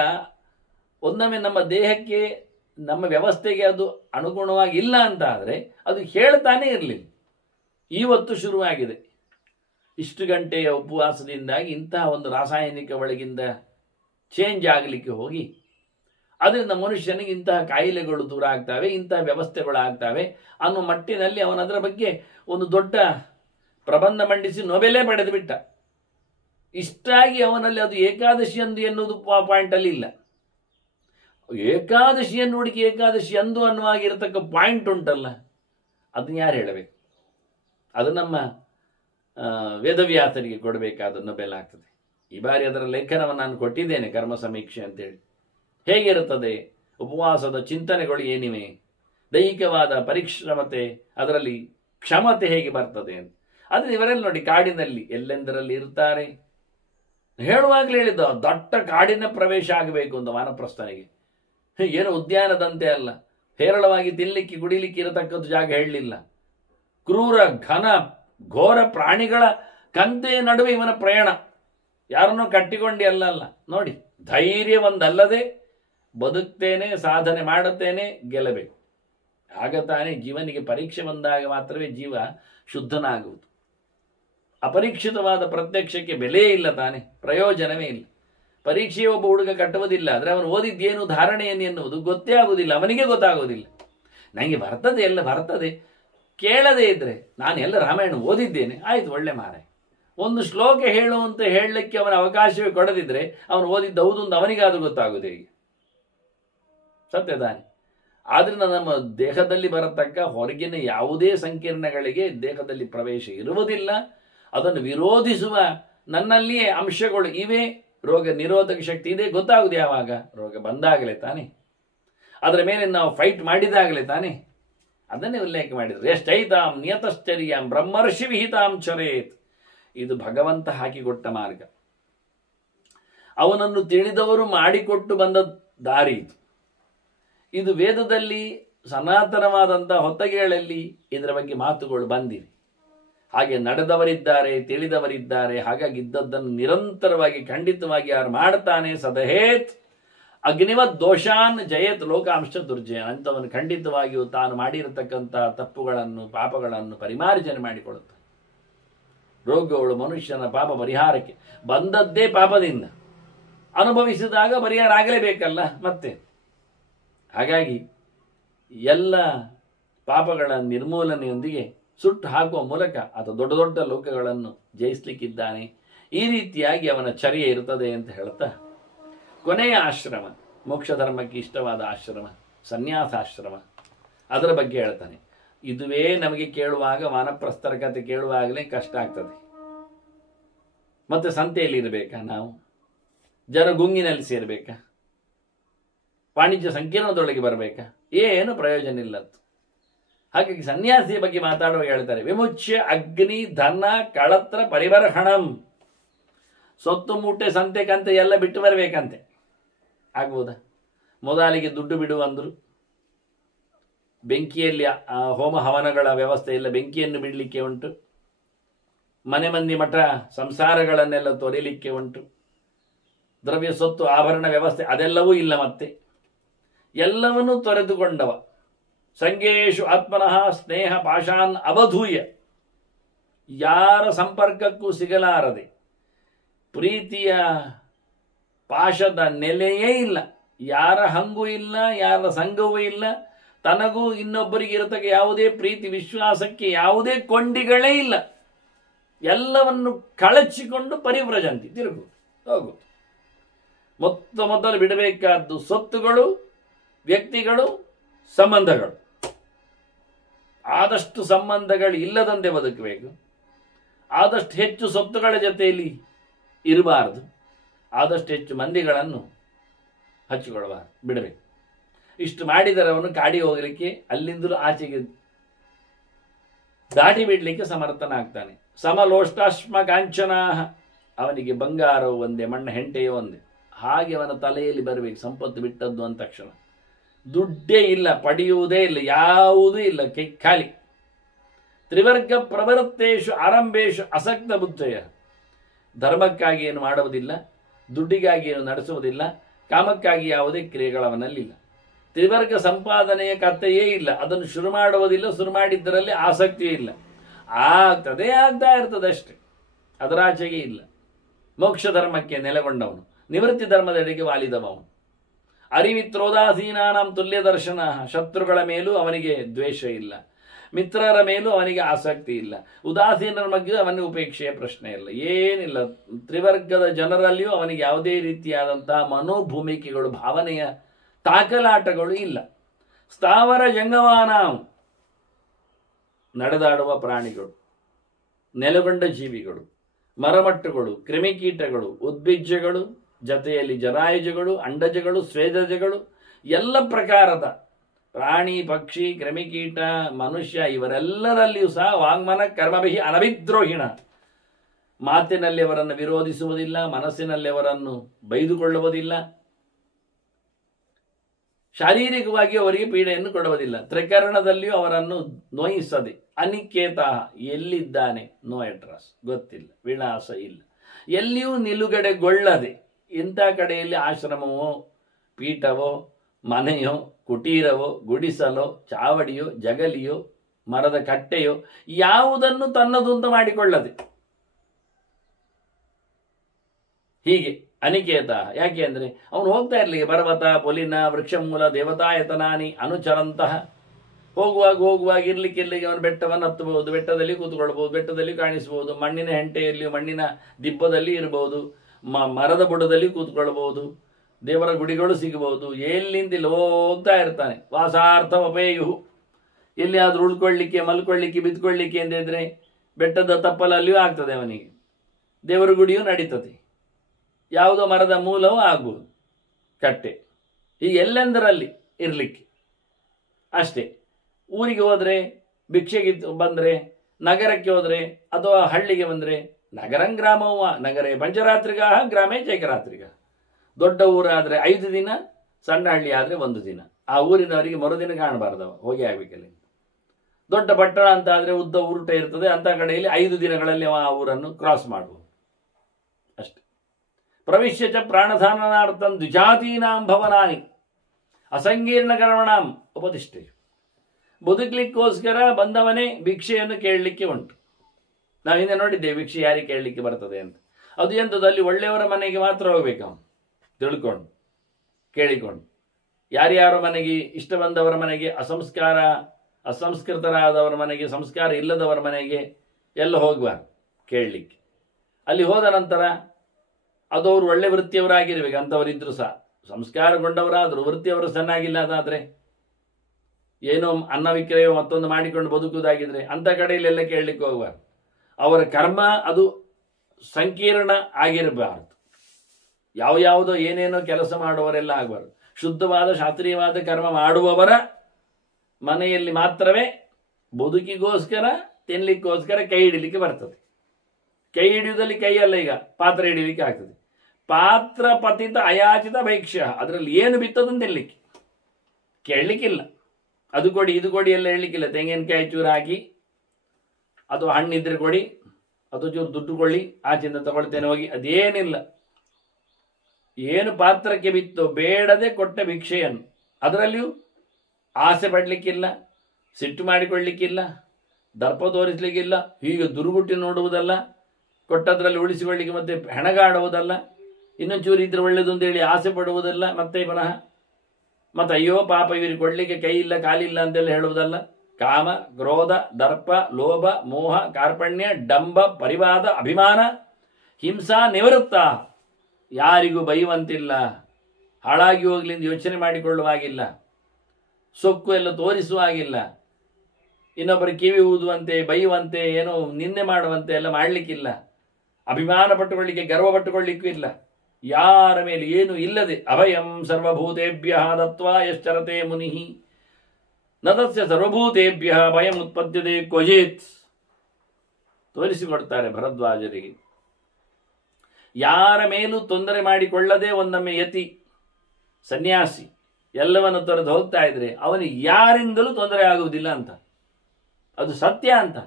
ಒಂದೊಮ್ಮೆ ನಮ್ಮ ದೇಹಕ್ಕೆ, ನಮ್ಮ ವ್ಯವಸ್ಥೆಗೆ ಅದು ಅನುಗುಣವಾಗಿ ಇಲ್ಲ ಅಂತ ಆದರೆ ಅದು ಹೇಳ್ತಾನೆ ಇರಲಿಲ್ಲ. ಇವತ್ತು ಶುರುವಾಗಿದೆ, ಇಷ್ಟು ಗಂಟೆಯ ಉಪವಾಸದಿಂದಾಗಿ ಇಂತಹ ಒಂದು ರಾಸಾಯನಿಕ ಒಳಗಿಂದ ಚೇಂಜ್ ಆಗಲಿಕ್ಕೆ ಹೋಗಿ ಅದರಿಂದ ಮನುಷ್ಯನಿಗೆ ಇಂತಹ ಕಾಯಿಲೆಗಳು ದೂರ ಆಗ್ತವೆ, ಇಂತಹ ವ್ಯವಸ್ಥೆಗಳು ಆಗ್ತವೆ ಅನ್ನೋ ಮಟ್ಟಿನಲ್ಲಿ ಅವನದರ ಬಗ್ಗೆ ಒಂದು ದೊಡ್ಡ ಪ್ರಬಂಧ ಮಂಡಿಸಿ ನೊಬೆಲೇ ಪಡೆದು ಬಿಟ್ಟ. ಇಷ್ಟಾಗಿ ಅವನಲ್ಲಿ ಅದು ಏಕಾದಶಿ ಅಂದು ಎನ್ನುವುದು ಪಾಯಿಂಟಲ್ಲಿ ಇಲ್ಲ. ಏಕಾದಶಿಯನ್ನು ಹುಡುಕಿ ಏಕಾದಶಿ ಅಂದು ಅನ್ನುವಾಗಿರತಕ್ಕ ಪಾಯಿಂಟ್ ಉಂಟಲ್ಲ, ಅದನ್ನ ಯಾರು ಹೇಳಬೇಕು? ಅದು ನಮ್ಮ ವೇದವ್ಯಾಸರಿಗೆ ಕೊಡಬೇಕಾದ ನೊಬೆಲ್ ಆಗ್ತದೆ. ಈ ಬಾರಿ ಅದರ ಲೇಖನವನ್ನು ನಾನು ಕೊಟ್ಟಿದ್ದೇನೆ, ಕರ್ಮ ಸಮೀಕ್ಷೆ ಅಂತೇಳಿ. ಹೇಗಿರುತ್ತದೆ ಉಪವಾಸದ ಚಿಂತನೆಗಳು ಏನಿವೆ, ದೈಹಿಕವಾದ ಪರಿಶ್ರಮತೆ, ಅದರಲ್ಲಿ ಕ್ಷಮತೆ ಹೇಗೆ ಬರ್ತದೆ ಅಂತ. ಆದರೆ ಇವರೆಲ್ಲ ನೋಡಿ ಕಾಡಿನಲ್ಲಿ ಎಲ್ಲೆಂದರಲ್ಲಿ ಇರ್ತಾರೆ. ಹೇಳುವಾಗಲೇ ಹೇಳಿದ್ದ ದಟ್ಟ ಕಾಡಿನ ಪ್ರವೇಶ ಆಗಬೇಕು ಅಂತ ವಾನಪ್ರಸ್ಥನಿಗೆ. ಏನು ಉದ್ಯಾನದಂತೆ ಅಲ್ಲ, ಹೇರಳವಾಗಿ ತಿನ್ನಲಿಕ್ಕೆ ಕುಡಿಲಿಕ್ಕೆ ಇರತಕ್ಕದ್ದು ಜಾಗ ಹೇಳಲಿಲ್ಲ. ಕ್ರೂರ ಘನ ಘೋರ ಪ್ರಾಣಿಗಳ ಕಂತೆ ನಡುವೆ ಇವನ ಪ್ರಯಾಣ. ಯಾರನ್ನೋ ಕಟ್ಟಿಕೊಂಡಿ ಅಲ್ಲ ನೋಡಿ, ಧೈರ್ಯ ಒಂದಲ್ಲದೆ ಬದುಕ್ತೇನೆ, ಸಾಧನೆ ಮಾಡುತ್ತೇನೆ, ಗೆಲ್ಲಬೇಕು. ಆಗ ತಾನೇ ಜೀವನಿಗೆ ಪರೀಕ್ಷೆ ಬಂದಾಗ ಮಾತ್ರವೇ ಜೀವ ಶುದ್ಧನಾಗುವುದು. ಅಪರೀಕ್ಷಿತವಾದ ಪ್ರತ್ಯಕ್ಷಕ್ಕೆ ಬೆಲೆಯೇ ಇಲ್ಲ ತಾನೆ, ಪ್ರಯೋಜನವೇ ಇಲ್ಲ. ಪರೀಕ್ಷೆಯ ಒಬ್ಬ ಹುಡುಗ ಕಟ್ಟುವುದಿಲ್ಲ ಆದರೆ ಅವನು ಓದಿದ್ದೇನು ಧಾರಣೆಯನ್ನು ಎನ್ನುವುದು ಗೊತ್ತೇ ಆಗುವುದಿಲ್ಲ, ಅವನಿಗೆ ಗೊತ್ತಾಗುವುದಿಲ್ಲ. ನನಗೆ ಬರ್ತದೆ, ಎಲ್ಲ ಬರ್ತದೆ, ಕೇಳದೇ ಇದ್ರೆ ನಾನು ಎಲ್ಲ ರಾಮಾಯಣ ಓದಿದ್ದೇನೆ, ಆಯ್ತು ಒಳ್ಳೆ ಮಾರೆ. ಒಂದು ಶ್ಲೋಕ ಹೇಳುವಂತ ಹೇಳಲಿಕ್ಕೆ ಅವನ ಅವಕಾಶವೇ ಕೊಡದಿದ್ರೆ ಅವನು ಓದಿದ್ದು ಹೌದು ಅಂತ ಅವನಿಗಾದ್ರೂ ಗೊತ್ತಾಗುವುದು ಹೇಗೆ? ಸತ್ಯ ತಾನೆ. ಆದ್ರಿಂದ ನಮ್ಮ ದೇಹದಲ್ಲಿ ಬರತಕ್ಕ ಹೊರಗಿನ ಯಾವುದೇ ಸಂಕೀರ್ಣಗಳಿಗೆ ದೇಹದಲ್ಲಿ ಪ್ರವೇಶ ಇರುವುದಿಲ್ಲ. ಅದನ್ನು ವಿರೋಧಿಸುವ ನನ್ನಲ್ಲಿಯೇ ಅಂಶಗಳು ಇವೆ, ರೋಗ ನಿರೋಧಕ ಶಕ್ತಿ ಇದೆ, ಗೊತ್ತಾಗುವುದು ಯಾವಾಗ? ರೋಗ ಬಂದಾಗಲೇ ತಾನೆ, ಅದರ ಮೇಲೆ ನಾವು ಫೈಟ್ ಮಾಡಿದಾಗಲೇ ತಾನೆ. ಅದನ್ನೇ ಉಲ್ಲೇಖ ಮಾಡಿದ್ರು. ಎಷ್ಟೈತಾಂ ನಿಯತಶ್ಚರ್ಯಾಂ ಬ್ರಹ್ಮರ್ಷಿ ವಿಹಿತಾಂ ಚರೇತ್. ಇದು ಭಗವಂತ ಹಾಕಿಕೊಟ್ಟ ಮಾರ್ಗ, ಅವನನ್ನು ತಿಳಿದವರು ಮಾಡಿಕೊಟ್ಟು ಬಂದ ದಾರಿ ಇದು. ಇದು ವೇದದಲ್ಲಿ ಸನಾತನವಾದಂಥ ಹೊತ್ತಗೆಗಳಲ್ಲಿ ಇದರ ಬಗ್ಗೆ ಮಾತುಗಳು ಬಂದಿವೆ. ಹಾಗೆ ನಡೆದವರಿದ್ದಾರೆ, ತಿಳಿದವರಿದ್ದಾರೆ. ಹಾಗಾಗಿ ಇದ್ದದ್ದನ್ನು ನಿರಂತರವಾಗಿ ಖಂಡಿತವಾಗಿ ಯಾರು ಮಾಡ್ತಾನೆ ಸದಹೇತ್ ಅಗ್ನಿವತ್ ದೋಷಾನ್ ಜಯತ್ ಲೋಕಾಂಶ ದುರ್ಜಯನ್ ಅಂತವನು ಖಂಡಿತವಾಗಿಯೂ ತಾನು ಮಾಡಿರತಕ್ಕಂಥ ತಪ್ಪುಗಳನ್ನು, ಪಾಪಗಳನ್ನು ಪರಿಮಾರ್ಜನೆ ಮಾಡಿಕೊಳ್ಳುತ್ತಾನೆ. ರೋಗಗಳು ಮನುಷ್ಯನ ಪಾಪ ಪರಿಹಾರಕ್ಕೆ ಬಂದದ್ದೇ ಪಾಪದಿಂದ, ಅನುಭವಿಸಿದಾಗ ಪರಿಹಾರ ಆಗಲೇಬೇಕಲ್ಲ ಮತ್ತೆ. ಹಾಗಾಗಿ ಎಲ್ಲ ಪಾಪಗಳ ನಿರ್ಮೂಲನೆಯೊಂದಿಗೆ ಸುಟ್ಟು ಹಾಕುವ ಮೂಲಕ ಆತ ದೊಡ್ಡ ದೊಡ್ಡ ಲೋಕಗಳನ್ನು ಜಯಿಸಲಿಕ್ಕಿದ್ದಾನೆ. ಈ ರೀತಿಯಾಗಿ ಅವನ ಚರ್ಯೆ ಇರುತ್ತದೆ ಅಂತ ಹೇಳ್ತಾ ಕೊನೆಯ ಆಶ್ರಮ, ಮೋಕ್ಷ ಧರ್ಮಕ್ಕೆ ಇಷ್ಟವಾದ ಆಶ್ರಮ ಸನ್ಯಾಸಾಶ್ರಮ, ಅದರ ಬಗ್ಗೆ ಹೇಳ್ತಾನೆ. ಇದುವೇ ನಮಗೆ ಕೇಳುವಾಗ, ವಾನಪ್ರಸ್ಥರ ಕಥೆ ಕೇಳುವಾಗಲೇ ಕಷ್ಟ ಆಗ್ತದೆ. ಮತ್ತೆ ಸಂತೆಯಲ್ಲಿ ಇರಬೇಕಾ ನಾವು? ಜನಗುಂಗಿನಲ್ಲಿ ಸೇರಬೇಕಾ? ವಾಣಿಜ್ಯ ಸಂಕೀರ್ಣದೊಳಗೆ ಬರಬೇಕಾ? ಏನು ಪ್ರಯೋಜನ ಇಲ್ಲ. ಹಾಗಾಗಿ ಸನ್ಯಾಸಿಯ ಬಗ್ಗೆ ಮಾತಾಡುವಾಗ ಹೇಳ್ತಾರೆ, ವಿಮುಚ್ಯ ಅಗ್ನಿ ಧನ ಕಳತ್ರ ಪರಿಬರ್ಹಣಂ. ಸೊತ್ತು ಮೂಟೆ ಸಂತೆ ಕಂತೆ ಎಲ್ಲ ಬಿಟ್ಟು ಬರಬೇಕಂತೆ. ಆಗ್ಬೋದಾ? ಮೊದಲಿಗೆ ದುಡ್ಡು ಬಿಡು ಅಂದ್ರು, ಬೆಂಕಿಯಲ್ಲಿ ಹೋಮ ಹವನಗಳ ವ್ಯವಸ್ಥೆ ಇಲ್ಲ, ಬೆಂಕಿಯನ್ನು ಬಿಡಲಿಕ್ಕೆ ಉಂಟು. ಮನೆ ಮಂದಿ ಮಠ ಸಂಸಾರಗಳನ್ನೆಲ್ಲ ತೊರೆಯಲಿಕ್ಕೆ ಉಂಟು. ದ್ರವ್ಯ ಸೊತ್ತು ಆಭರಣ ವ್ಯವಸ್ಥೆ ಅದೆಲ್ಲವೂ ಇಲ್ಲ. ಮತ್ತೆ ಎಲ್ಲವನ್ನೂ ತೊರೆದುಕೊಂಡವ. ಸಂಗೇಶು ಆತ್ಮನಃ ಸ್ನೇಹ ಪಾಶಾನ್ ಅವಧೂಯ. ಯಾರ ಸಂಪರ್ಕಕ್ಕೂ ಸಿಗಲಾರದೆ, ಪ್ರೀತಿಯ ಪಾಶದ ನೆಲೆಯೇ ಇಲ್ಲ, ಯಾರ ಹಂಗೂ ಇಲ್ಲ, ಯಾರ ಸಂಘವೂ ಇಲ್ಲ, ತನಗೂ ಇನ್ನೊಬ್ಬರಿಗೆ ಇರತಕ್ಕ ಯಾವುದೇ ಪ್ರೀತಿ ವಿಶ್ವಾಸಕ್ಕೆ ಯಾವುದೇ ಕೊಂಡಿಗಳೇ ಇಲ್ಲ. ಎಲ್ಲವನ್ನು ಕಳಚಿಕೊಂಡು ಪರಿವ್ರಜಂತಿ, ತಿರುಗು ಹೋಗುದು. ಮೊದಲು ಬಿಡಬೇಕಾದ್ದು ಸೊತ್ತುಗಳು, ವ್ಯಕ್ತಿಗಳು, ಸಂಬಂಧಗಳು. ಆದಷ್ಟು ಸಂಬಂಧಗಳು ಇಲ್ಲದಂತೆ ಬದುಕಬೇಕು. ಆದಷ್ಟು ಹೆಚ್ಚು ಸೊತ್ತುಗಳ ಜೊತೆಯಲ್ಲಿ ಇರಬಾರದು. ಆದಷ್ಟು ಹೆಚ್ಚು ಮಂದಿಗಳನ್ನು ಹಚ್ಚಿಕೊಳ್ಳಬಾರದು, ಬಿಡಬೇಕು. ಇಷ್ಟು ಮಾಡಿದರೆ ಅವನು ಕಾಡಿ ಹೋಗಲಿಕ್ಕೆ, ಅಲ್ಲಿಂದಲೂ ಆಚೆಗೆ ದಾಟಿ ಬಿಡಲಿಕ್ಕೆ ಸಮರ್ಥನಾಗ್ತಾನೆ. ಸಮಲೋಷ್ಟಾಶ್ಮ ಕಾಂಚನಾ. ಅವನಿಗೆ ಬಂಗಾರವು ಒಂದೇ, ಮಣ್ಣ ಹೆಂಟೆಯೋ ಒಂದೇ. ಹಾಗೆ ಅವನ ತಲೆಯಲ್ಲಿ ಬರಬೇಕು. ಸಂಪತ್ತು ಬಿಟ್ಟದ್ದು ಅಂದ ತಕ್ಷಣ ದುಡ್ಡೇ ಇಲ್ಲ, ಪಡೆಯುವುದೇ ಇಲ್ಲ, ಯಾವುದೂ ಇಲ್ಲ, ಕೈ ಖಾಲಿ. ತ್ರಿವರ್ಗ ಪ್ರವೃತ್ತೇಶು ಆರಂಭೇಶು ಅಸಕ್ತ ಬುದ್ಧಯ. ಧರ್ಮಕ್ಕಾಗಿ ಏನು ಮಾಡುವುದಿಲ್ಲ, ದುಡ್ಡಿಗಾಗಿ ಏನು ನಡೆಸುವುದಿಲ್ಲ, ಕಾಮಕ್ಕಾಗಿ ಯಾವುದೇ ಕ್ರಿಯೆಗಳವನಲ್ಲಿಲ್ಲ. ತ್ರಿವರ್ಗ ಸಂಪಾದನೆಯ ಕಥೆಯೇ ಇಲ್ಲ. ಅದನ್ನು ಶುರು ಮಾಡುವುದಿಲ್ಲ, ಶುರು ಮಾಡಿದ್ದರಲ್ಲಿ ಆಸಕ್ತಿಯೇ ಇಲ್ಲ. ಆಗ್ತದೆ, ಆಗ್ತಾ ಇರ್ತದೆ ಅಷ್ಟೆ, ಅದರಾಚೆಗೆ ಇಲ್ಲ. ಮೋಕ್ಷ ಧರ್ಮಕ್ಕೆ ನೆಲೆಗೊಂಡವನು, ನಿವೃತ್ತಿ ಧರ್ಮದೆಡೆಗೆ ವಾಲಿದವನು. ಅರಿಮಿತ್ರೋದಾಸೀನಾಂ ತುಲ್ಯ ದರ್ಶನ. ಶತ್ರುಗಳ ಮೇಲೂ ಅವನಿಗೆ ದ್ವೇಷ ಇಲ್ಲ, ಮಿತ್ರರ ಮೇಲೂ ಅವನಿಗೆ ಆಸಕ್ತಿ ಇಲ್ಲ, ಉದಾಸೀನರ ಬಗ್ಗೆ ಅವನಿಗೆ ಉಪೇಕ್ಷೆಯ ಪ್ರಶ್ನೆ ಇಲ್ಲ, ಏನಿಲ್ಲ. ತ್ರಿವರ್ಗದ ಜನರಲ್ಲಿಯೂ ಅವನಿಗೆ ಯಾವುದೇ ರೀತಿಯಾದಂತಹ ಮನೋಭೂಮಿಕೆಗಳು, ಭಾವನೆಯ ತಾಕಲಾಟಗಳು ಇಲ್ಲ. ಸ್ಥಾವರ ಜಂಗಮಾನ. ನಡೆದಾಡುವ ಪ್ರಾಣಿಗಳು, ನೆಲೆಗೊಂಡ ಜೀವಿಗಳು, ಮರಮಟ್ಟುಗಳು, ಕ್ರಿಮಿಕೀಟಗಳು, ಉದ್ಭಿಜ್ಜಗಳು, ಜೊತೆಯಲ್ಲಿ ಜರಾಯುಜಗಳು, ಅಂಡಜಗಳು, ಸ್ವೇದಜಗಳು, ಎಲ್ಲ ಪ್ರಕಾರದ ಪ್ರಾಣಿ, ಪಕ್ಷಿ, ಕ್ರಿಮಿಕೀಟ, ಮನುಷ್ಯ ಇವರೆಲ್ಲರಲ್ಲಿಯೂ ಸಹ ವಾಂಗ್ಮನ ಕರ್ಮಭಿಹಿ ಅನಭಿದ್ರೋಹಿಣ. ಮಾತಿನಲ್ಲಿ ಅವರನ್ನು ವಿರೋಧಿಸುವುದಿಲ್ಲ, ಮನಸ್ಸಿನಲ್ಲಿ ಅವರನ್ನು ಬೈದುಕೊಳ್ಳುವುದಿಲ್ಲ, ಶಾರೀರಿಕವಾಗಿ ಅವರಿಗೆ ಪೀಡೆಯನ್ನು ಕೊಡುವುದಿಲ್ಲ, ತ್ರಿಕರಣದಲ್ಲಿಯೂ ಅವರನ್ನು ನೋಯಿಸದೆ. ಅನಿಕೇತ. ಎಲ್ಲಿದ್ದಾನೆ ನೋ ಅಡ್ರೆಸ್, ಗೊತ್ತಿಲ್ಲ, ವಿಳಾಸ ಇಲ್ಲ, ಎಲ್ಲಿಯೂ ನಿಲುಗಡೆಗೊಳ್ಳದೆ. ಇಂಥ ಕಡೆಯಲ್ಲಿ ಆಶ್ರಮವೋ, ಪೀಠವೋ, ಮನೆಯೋ, ಕುಟೀರವೋ, ಗುಡಿಸಲೋ, ಚಾವಡಿಯೋ, ಜಗಲಿಯೋ, ಮರದ ಕಟ್ಟೆಯೋ ಯಾವುದನ್ನು ತನ್ನದೊಂದು ಮಾಡಿಕೊಳ್ಳದೆ ಹೀಗೆ ಅನಿಕೇತ. ಯಾಕೆ ಅಂದರೆ ಅವನು ಹೋಗ್ತಾ ಇರಲಿ. ಪರ್ವತ, ಪೊಲಿನ, ವೃಕ್ಷಮೂಲ, ದೇವತಾಯತನಾನಿ ಅನುಚರಂತಹ. ಹೋಗುವಾಗ ಇರ್ಲಿಕ್ಕೆ ಅವನು ಬೆಟ್ಟವನ್ನು ಹತ್ತಬಹುದು, ಬೆಟ್ಟದಲ್ಲಿ ಕೂತ್ಕೊಳ್ಬಹುದು, ಬೆಟ್ಟದಲ್ಲಿ ಕಾಣಿಸಬಹುದು, ಮಣ್ಣಿನ ಹೆಂಟೆಯಲ್ಲಿ, ಮಣ್ಣಿನ ದಿಬ್ಬದಲ್ಲಿ ಇರಬಹುದು, ಮರದ ಬುಡದಲ್ಲಿ ಕೂತ್ಕೊಳ್ಬಹುದು, ದೇವರ ಗುಡಿಗಳು ಸಿಗಬಹುದು. ಎಲ್ಲಿಂದ ಹೋಗ್ತಾ ಇರ್ತಾನೆ. ವಾಸಾರ್ಥಮಪೇಯು. ಎಲ್ಲಿಯಾದ್ರೂ ಉಳ್ಕೊಳ್ಳಿಕ್ಕೆ, ಮಲ್ಕೊಳ್ಳಿಕ್ಕೆ, ಬಿದ್ಕೊಳ್ಳಿಕ್ಕೆ ಎಂದಿದ್ರೆ ಬೆಟ್ಟದ ತಪ್ಪಲಲ್ಲಿಯೂ ಆಗ್ತದೆ ಅವನಿಗೆ. ದೇವರ ಗುಡಿಯೂ ನಡೀತದೆ. ಯಾವುದೋ ಮರದ ಮೂಲವೂ ಆಗ್ಬೋದು, ಕಟ್ಟೆ. ಈಗ ಎಲ್ಲೆಂದರಲ್ಲಿ ಇರಲಿಕ್ಕೆ ಅಷ್ಟೇ. ಊರಿಗೆ ಹೋದರೆ, ಭಿಕ್ಷೆಗೆ ಬಂದರೆ, ನಗರಕ್ಕೆ ಹೋದರೆ ಅಥವಾ ಹಳ್ಳಿಗೆ ಬಂದರೆ, ನಗರಂ ಗ್ರಾಮವ ನಗರೇ ಪಂಚರಾತ್ರಿಗ ಗ್ರಾಮೇ ಚೈಕರಾತ್ರಿಗ. ದೊಡ್ಡ ಊರಾದರೆ 5 ದಿನ, ಸಣ್ಣ ಹಳ್ಳಿ ಆದರೆ 1 ದಿನ. ಆ ಊರಿನವರಿಗೆ ಮರುದಿನ ಕಾಣಬಾರ್ದವ, ಹೋಗಿ ಆಗ್ಬೇಕಲ್ಲಿ. ದೊಡ್ಡ ಪಟ್ಟಣ ಅಂತ ಆದರೆ ಉದ್ದ ಊರುಟ ಇರ್ತದೆ, ಅಂಥ ಕಡೆಯಲ್ಲಿ 5 ದಿನಗಳಲ್ಲಿ ಆ ಊರನ್ನು ಕ್ರಾಸ್ ಮಾಡುವುದು ಅಷ್ಟೆ. ಪ್ರವಿಶ್ಯ ಚ ಪ್ರಾಣಧಾರಣಾರ್ಥಂ ದ್ವಿಜಾತೀನಾಂ ಭವನಾನಿ ಅಸಂಕೀರ್ಣ ಕರ್ಮಣಾಂ ಉಪದಿಷ್ಟೆ. ಬದುಕಲಿಕ್ಕೋಸ್ಕರ ಬಂದವನೇ ಭಿಕ್ಷೆಯನ್ನು ಕೇಳಲಿಕ್ಕೆ ಉಂಟು. ನಾವು ಹಿಂದೆ ನೋಡಿದ್ದೇವೆ ಭಿಕ್ಷೆ ಯಾರಿಗೆ ಕೇಳಲಿಕ್ಕೆ ಬರ್ತದೆ ಅಂತ. ಅದು ಎಂಥದ್ದು, ಅಲ್ಲಿ ಒಳ್ಳೆಯವರ ಮನೆಗೆ ಮಾತ್ರ ಹೋಗ್ಬೇಕು ಅವನು, ತಿಳ್ಕೊಂಡು ಕೇಳಿಕೊಂಡು. ಯಾರ್ಯಾರ ಮನೆಗೆ, ಇಷ್ಟ ಬಂದವರ ಮನೆಗೆ, ಅಸಂಸ್ಕೃತರಾದವರ ಮನೆಗೆ, ಸಂಸ್ಕಾರ ಇಲ್ಲದವರ ಮನೆಗೆ ಎಲ್ಲ ಹೋಗ್ಬಾರ್ದು ಕೇಳಲಿಕ್ಕೆ. ಅಲ್ಲಿ ಹೋದ ನಂತರ ಅದು ಅವರು ಒಳ್ಳೆ ವೃತ್ತಿಯವರಾಗಿರ್ಬೇಕು. ಅಂಥವರಿದ್ರು ಸಹ ಸಂಸ್ಕಾರಗೊಂಡವರಾದರೂ ವೃತ್ತಿಯವರು ಚೆನ್ನಾಗಿಲ್ಲ ಅದಾದರೆ, ಏನೋ ಅನ್ನ ವಿಕ್ರಯ ಮತ್ತೊಂದು ಮಾಡಿಕೊಂಡು ಬದುಕುವುದಾಗಿದ್ರೆ ಅಂಥ ಕಡೆಯಲ್ಲೆಲ್ಲ ಕೇಳಲಿಕ್ಕೆ ಹೋಗಬಾರ್ದು. ಅವರ ಕರ್ಮ ಅದು ಸಂಕೀರ್ಣ ಆಗಿರಬಾರ್ದು. ಯಾವುದೋ ಏನೇನೋ ಕೆಲಸ ಮಾಡುವವರೆಲ್ಲ ಆಗಬಾರ್ದು. ಶುದ್ಧವಾದ ಶಾಸ್ತ್ರೀಯವಾದ ಕರ್ಮ ಮಾಡುವವರ ಮನೆಯಲ್ಲಿ ಮಾತ್ರವೇ ಬದುಕಿಗೋಸ್ಕರ ತಿನ್ಲಿಕ್ಕೋಸ್ಕರ ಕೈ ಹಿಡಿಲಿಕ್ಕೆ ಬರ್ತದೆ. ಕೈ ಹಿಡಿಯುವುದಲ್ಲಿ ಕೈಯಲ್ಲ, ಈಗ ಪಾತ್ರ ಹಿಡಿಲಿಕ್ಕೆ ಆಗ್ತದೆ. ಪಾತ್ರ ಪತಿತ ಅಯಾಚಿತ ಭೈಕ್ಷ್ಯ, ಅದರಲ್ಲಿ ಏನು ಬಿತ್ತದನ್ನು ತಿನ್ಲಿಕ್ಕೆ, ಕೇಳಲಿಕ್ಕಿಲ್ಲ. ಅದು ಕೊಡಿ ಇದು ಕೊಡಿ ಎಲ್ಲ ಹೇಳಲಿಕ್ಕಿಲ್ಲ. ತೆಂಗಿನಕಾಯಿ ಚೂರು ಹಾಕಿ, ಅಥವಾ ಹಣ್ಣಿದ್ರೆ ಕೊಡಿ, ಅಥವಾ ಚೂರು ದುಡ್ಡು ಕೊಳ್ಳಿ, ಆಚಿಂದ ತಗೊಳ್ತೇನೆ ಹೋಗಿ, ಅದೇನಿಲ್ಲ. ಏನು ಪಾತ್ರಕ್ಕೆ ಬಿತ್ತು ಬೇಡದೆ ಕೊಟ್ಟ ಭಿಕ್ಷೆಯನ್ನು, ಅದರಲ್ಲಿಯೂ ಆಸೆ ಪಡಲಿಕ್ಕಿಲ್ಲ, ಸಿಟ್ಟು ಮಾಡಿಕೊಳ್ಳಲಿಕ್ಕಿಲ್ಲ, ದರ್ಪ ತೋರಿಸಲಿಕ್ಕಿಲ್ಲ, ಹೀಗೆ ದುರ್ಗುಟ್ಟಿ ನೋಡುವುದಲ್ಲ, ಕೊಟ್ಟದ್ರಲ್ಲಿ ಉಳಿಸಿಕೊಳ್ಳಿಕ್ಕೆ ಮತ್ತೆ ಹೆಣಗಾಡುವುದಲ್ಲ, ಇನ್ನೊಂದು ಚೂರು ಇದ್ರೆ ಒಳ್ಳೇದು ಅಂತೇಳಿ ಆಸೆ ಪಡುವುದಲ್ಲ, ಮತ್ತೆ ಪುನಃ ಮತ್ತೆ ಅಯ್ಯೋ ಪಾಪ ಇವರಿಗೆ ಕೊಡಲಿಕ್ಕೆ ಕೈ ಇಲ್ಲ ಕಾಲಿಲ್ಲ ಅಂತೆಲ್ಲ ಹೇಳುವುದಲ್ಲ. ಕಾಮ, ಕ್ರೋಧ, ದರ್ಪ, ಲೋಭ, ಮೋಹ, ಕಾರ್ಪಣ್ಯ, ಡಂಬ, ಪರಿವಾದ, ಅಭಿಮಾನ, ಹಿಂಸಾ ನಿವೃತ್ತ. ಯಾರಿಗೂ ಬೈಯುವಂತಿಲ್ಲ, ಹಾಳಾಗಿ ಹೋಗ್ಲಿಂದ ಯೋಚನೆ ಮಾಡಿಕೊಳ್ಳುವಾಗಿಲ್ಲ, ಸೊಕ್ಕು ಎಲ್ಲ ತೋರಿಸುವಾಗಿಲ್ಲ, ಇನ್ನೊಬ್ಬರು ಕಿವಿ ಊದುವಂತೆ ಬೈಯುವಂತೆ ಏನೋ ನಿಂದೆ ಮಾಡುವಂತೆ ಎಲ್ಲ ಮಾಡಲಿಕ್ಕಿಲ್ಲ, ಅಭಿಮಾನ ಪಟ್ಟುಕೊಳ್ಳಿಕ್ಕೆ ಗರ್ವ ಪಟ್ಟುಕೊಳ್ಳಿಕ್ಕೂ ಇಲ್ಲ, ಯಾರ ಮೇಲೆ ಏನು ಇಲ್ಲದೆ ಅಭಯಂ ಸರ್ವಭೂತೇಭ್ಯ ದತ್ವಾ ಯಶ್ಚರತೆ ಮುನಿ ನತಸ್ಯ ಸರ್ವಭೂತೇಭ್ಯ ಭಯಂ ಉತ್ಪದ್ಯತೆ ಕ್ವಚಿತ್ ತೋರಿಸಿಕೊಡ್ತಾರೆ ಭರದ್ವಾಜರಿಗೆ. ಯಾರ ಮೇಲೂ ತೊಂದರೆ ಮಾಡಿಕೊಳ್ಳದೆ ಒಂದೊಮ್ಮೆ ಯತಿ ಸನ್ಯಾಸಿ ಎಲ್ಲವನ್ನು ತೊರೆದು ಹೋಗ್ತಾ ಇದ್ರೆ ಅವನಿಗೆ ಯಾರಿಂದಲೂ ತೊಂದರೆ ಆಗುವುದಿಲ್ಲ ಅಂತ, ಅದು ಸತ್ಯ ಅಂತ.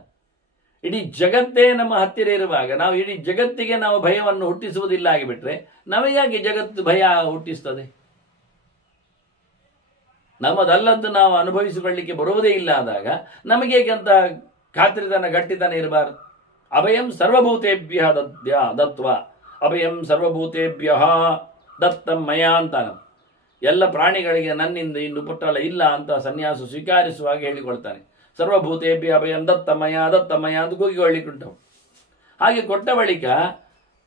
ಇಡೀ ಜಗತ್ತೇ ನಮ್ಮ ಹತ್ತಿರ ಇರುವಾಗ ನಾವು ಇಡೀ ಜಗತ್ತಿಗೆ ನಾವು ಭಯವನ್ನು ಹುಟ್ಟಿಸುವುದಿಲ್ಲ ಆಗಿಬಿಟ್ರೆ ನಮಗಾಗಿ ಜಗತ್ತು ಭಯ ಹುಟ್ಟಿಸ್ತದೆ? ನಮ್ಮದಲ್ಲದ್ದು ನಾವು ಅನುಭವಿಸಿಕೊಳ್ಳಿಕ್ಕೆ ಬರುವುದೇ ಇಲ್ಲ ಆದಾಗ ನಮಗೆ ಅಂತ ಖಾತ್ರಿತನ ಗಟ್ಟಿತನ ಇರಬಾರದು. ಅಭಯಂ ಸರ್ವಭೂತೇಭ್ಯ ದತ್ವ ಅಭಯಂ ಸರ್ವಭೂತೇಭ್ಯ ದತ್ತಂ ಮಯ ಅಂತಾನ. ಎಲ್ಲ ಪ್ರಾಣಿಗಳಿಗೆ ನನ್ನಿಂದ ಇನ್ನು ಪುಟ್ಟಲ ಇಲ್ಲ ಅಂತ ಸನ್ಯಾಸ ಸ್ವೀಕರಿಸುವಾಗ ಹೇಳಿಕೊಳ್ತಾನೆ. ಸರ್ವಭೂತೇಭ್ಯ ಅಭಯಂ ದತ್ತಮಯ ದತ್ತಮಯ ಅಂತ ಕೂಗಿಕೊಳ್ಳಿಕ್ಕುಂಟವು. ಹಾಗೆ ಕೊಟ್ಟ ಬಳಿಕ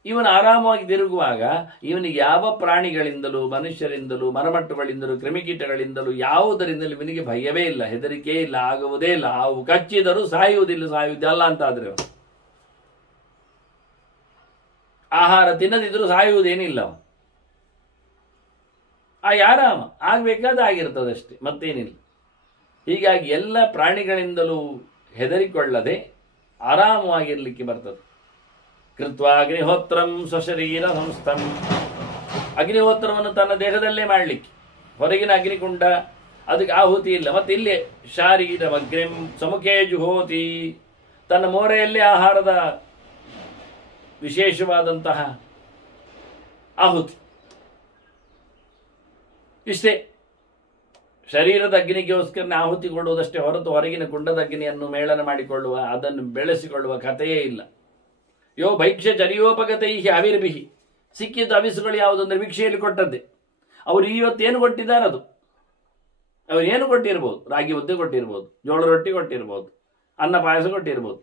ಇವನು ಆರಾಮವಾಗಿ ತಿರುಗುವಾಗ ಇವನಿಗೆ ಯಾವ ಪ್ರಾಣಿಗಳಿಂದಲೂ ಮನುಷ್ಯರಿಂದಲೂ ಮರಮಟ್ಟುಗಳಿಂದಲೂ ಕ್ರಿಮಿಕೀಟಗಳಿಂದಲೂ ಯಾವುದರಿಂದಲೂ ಇವನಿಗೆ ಭಯವೇ ಇಲ್ಲ, ಹೆದರಿಕೆ ಇಲ್ಲ, ಆಗುವುದೇ ಇಲ್ಲ. ಅವು ಕಚ್ಚಿದರೂ ಸಾಯುವುದಿಲ್ಲ ಅಂತಾದ್ರೆ ಆಹಾರ ತಿನ್ನದಿದ್ರೂ ಸಾಯುವುದೇನಿಲ್ಲ. ಆರಾಮ ಆಗ್ಬೇಕಾದ ಆಗಿರ್ತದಷ್ಟೇ, ಮತ್ತೇನಿಲ್ಲ. ಹೀಗಾಗಿ ಎಲ್ಲ ಪ್ರಾಣಿಗಳಿಂದಲೂ ಹೆದರಿಕೊಳ್ಳದೆ ಆರಾಮವಾಗಿರ್ಲಿಕ್ಕೆ ಬರ್ತದೆ. ಕೃತ್ವ ಅಗ್ನಿಹೋತ್ರಂ ಸ್ವಶರೀರ ಸಂಸ್ಥಂ, ಅಗ್ನಿಹೋತ್ರವನ್ನು ತನ್ನ ದೇಹದಲ್ಲೇ ಮಾಡಲಿಕ್ಕೆ, ಹೊರಗಿನ ಅಗ್ನಿಕುಂಡ ಅದಕ್ಕೆ ಆಹುತಿ ಇಲ್ಲ. ಮತ್ತೆ ಇಲ್ಲಿ ಶಾರೀರ ಅಗ್ನಿಂ ಸಮುಖೇ ಜುಹೋತಿ, ತನ್ನ ಮೋರೆಯಲ್ಲೇ ಆಹಾರದ ವಿಶೇಷವಾದಂತಹ ಆಹುತಿ. ಇಷ್ಟೇ ಶರೀರದ ಅಗ್ನಿಗೋಸ್ಕರ ಆಹುತಿ ಕೊಡುವುದಷ್ಟೇ ಹೊರತು ಹೊರಗಿನ ಕುಂಡದ ಅಗ್ನಿಯನ್ನು ಮೇಳನ ಮಾಡಿಕೊಳ್ಳುವ, ಅದನ್ನು ಬೆಳೆಸಿಕೊಳ್ಳುವ ಕಥೆಯೇ ಇಲ್ಲ. ಯೋ ಭೈಕ್ಷ್ಯ ಚರ್ಯೋಪಗತೈ ಅವಿರ್ಭಿಹಿ, ಸಿಕ್ಕಿದ್ದು ಅವಿಸುಗಳು ಯಾವುದಂದ್ರೆ ಭಿಕ್ಷೆಯಲ್ಲಿ ಕೊಟ್ಟದ್ದೇ. ಅವರು ಇವತ್ತೇನು ಕೊಟ್ಟಿದ್ದಾರೆ ಅದು ಅವ್ರು ಏನು ಕೊಟ್ಟಿರ್ಬೋದು, ರಾಗಿ ಮುದ್ದೆ ಕೊಟ್ಟಿರ್ಬೋದು, ಜೋಳ ರೊಟ್ಟಿ ಕೊಟ್ಟಿರ್ಬೋದು, ಅನ್ನ ಪಾಯಸ ಕೊಟ್ಟಿರ್ಬೋದು.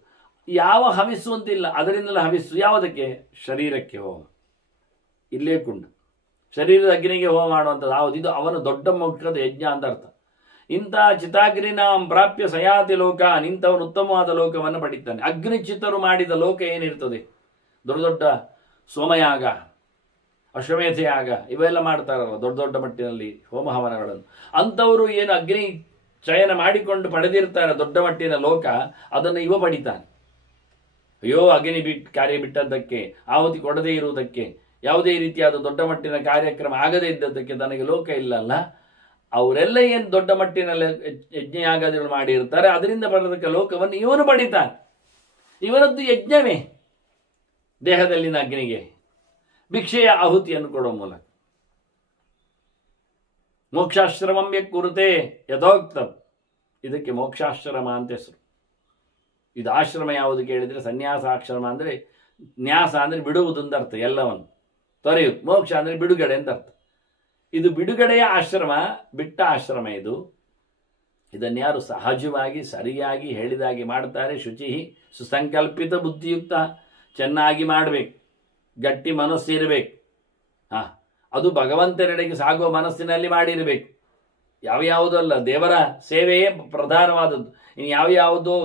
ಯಾವ ಹವಿಸ್ಸು ಅಂತಿಲ್ಲ, ಅದರಿಂದಲೇ ಹವಿಸ್ಸು. ಯಾವುದಕ್ಕೆ? ಶರೀರಕ್ಕೆ ಹೋಮ. ಇಲ್ಲೇ ಕುಂಡ ಶರೀರದ ಅಗ್ನಿಗೆ ಹೋಮ ಮಾಡುವಂಥದ್ದು ಯಾವುದು? ಇದು ಅವನ ದೊಡ್ಡ ಮುಖದ ಯಜ್ಞ ಅಂತ ಅರ್ಥ. ಇಂಥ ಚಿತಾಗ್ನಿನಾಂ ಪ್ರಾಪ್ಯ ಸಯಾತಿ ಲೋಕ, ಇಂಥವನು ಉತ್ತಮವಾದ ಲೋಕವನ್ನು ಪಡಿತಾನೆ. ಅಗ್ನಿಚಿತರು ಮಾಡಿದ ಲೋಕ ಏನಿರ್ತದೆ, ದೊಡ್ಡ ದೊಡ್ಡ ಸೋಮಯಾಗ, ಅಶ್ವಮೇಧಯಾಗ ಇವೆಲ್ಲ ಮಾಡ್ತಾರಲ್ಲ ದೊಡ್ಡ ದೊಡ್ಡ ಮಟ್ಟಿನಲ್ಲಿ ಹೋಮ ಹವನಗಳನ್ನು, ಅಂಥವರು ಏನು ಅಗ್ನಿ ಚಯನ ಮಾಡಿಕೊಂಡು ಪಡೆದಿರ್ತಾರೆ ದೊಡ್ಡ ಮಟ್ಟಿನ ಲೋಕ, ಅದನ್ನು ಇವ ಪಡಿತಾನೆ. ಅಯ್ಯೋ ಅಗ್ನಿ ಕಾರ್ಯ ಬಿಟ್ಟದ್ದಕ್ಕೆ, ಆಹುತಿ ಕೊಡದೇ ಇರುವುದಕ್ಕೆ, ಯಾವುದೇ ರೀತಿಯಾದ ದೊಡ್ಡ ಮಟ್ಟಿನ ಕಾರ್ಯಕ್ರಮ ಆಗದೇ ಇದ್ದದ್ದಕ್ಕೆ ತನಗೆ ಲೋಕ ಇಲ್ಲಲ್ಲ. ಅವರೆಲ್ಲ ಏನು ದೊಡ್ಡ ಮಟ್ಟಿನಲ್ಲಿ ಯಜ್ಞಯಾಗಾದಿಗಳು ಮಾಡಿರ್ತಾರೆ, ಅದರಿಂದ ಬರೋದಕ್ಕೆ ಲೋಕವನ್ನು ಇವನು ಪಡಿತಾನೆ. ಇವನದ್ದು ಯಜ್ಞವೇ ದೇಹದಲ್ಲಿನ ಅಗ್ನಿಗೆ ಭಿಕ್ಷೆಯ ಆಹುತಿಯನ್ನು ಕೊಡುವ ಮೂಲಕ. ಮೋಕ್ಷಾಶ್ರಮಂ ಕುರುತೆ ಯಥೋಕ್ತಂ, ಇದಕ್ಕೆ ಮೋಕ್ಷಾಶ್ರಮ ಅಂತ ಹೆಸರು. ಇದು ಆಶ್ರಮ ಯಾವುದು ಕೇಳಿದರೆ ಸನ್ಯಾಸಾಶ್ರಮ ಅಂದರೆ ನ್ಯಾಸ ಅಂದರೆ ಬಿಡುವುದು ಅಂತ ಅರ್ಥ, ಎಲ್ಲವನ್ನು ತೊರೆಯುವುದು. ಮೋಕ್ಷ ಅಂದರೆ ಬಿಡುಗಡೆ ಅಂತ ಅರ್ಥ. ಇದು ಬಿಡುಗಡೆಯ ಆಶ್ರಮ, ಬಿಟ್ಟ ಆಶ್ರಮ ಇದು. ಇದನ್ಯಾರು ಸಹಜವಾಗಿ ಸರಿಯಾಗಿ ಹೇಳಿದಾಗಿ ಮಾಡ್ತಾರೆ. ಶುಚಿ ಸುಸಂಕಲ್ಪಿತ ಬುದ್ಧಿಯುಕ್ತ, ಚೆನ್ನಾಗಿ ಮಾಡಬೇಕು, ಗಟ್ಟಿ ಮನಸ್ಸು ಇರಬೇಕು. ಅದು ಭಗವಂತನೆಡೆಗೆ ಸಾಗುವ ಮನಸ್ಸಿನಲ್ಲಿ ಮಾಡಿರಬೇಕು. ಯಾವ್ಯಾವುದಲ್ಲ, ದೇವರ ಸೇವೆಯೇ ಪ್ರಧಾನವಾದದ್ದು. ಇನ್ನು ಯಾವ್ಯಾವುದೋ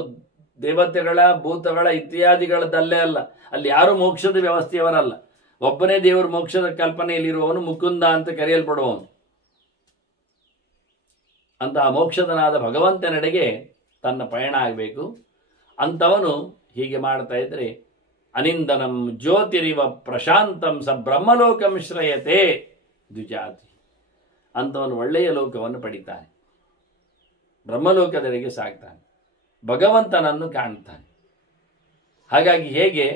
ದೇವತೆಗಳ ಭೂತಗಳ ಇತ್ಯಾದಿಗಳದ್ದಲ್ಲೇ ಅಲ್ಲ. ಅಲ್ಲಿ ಯಾರು ಮೋಕ್ಷದ ವ್ಯವಸ್ಥೆಯವರಲ್ಲ. ಒಬ್ಬನೇ ದೇವರು ಮೋಕ್ಷದ ಕಲ್ಪನೆಯಲ್ಲಿರುವವನು ಮುಕುಂದ ಅಂತ ಕರೆಯಲ್ಪಡುವವನು. ಅಂತಹ ಮೋಕ್ಷದನಾದ ಭಗವಂತನೆಡೆಗೆ ತನ್ನ ಪಯಣ ಆಗಬೇಕು. ಅಂಥವನು ಹೀಗೆ ಮಾಡ್ತಾ ಇದ್ರೆ ಅನಿಂದನಂ ಜ್ಯೋತಿರಿವ ಪ್ರಶಾಂತಂ ಸ ಬ್ರಹ್ಮಲೋಕಂ ಶ್ರಯತೆ ದ್ವಿಜಾತಿ. ಅಂಥವನು ಒಳ್ಳೆಯ ಲೋಕವನ್ನು ಪಡಿತಾನೆ, ಬ್ರಹ್ಮಲೋಕದೆಡೆಗೆ ಸಾಗ್ತಾನೆ, ಭಗವಂತನನ್ನು ಕಾಣ್ತಾನೆ. ಹಾಗಾಗಿ ಹೇಗೆ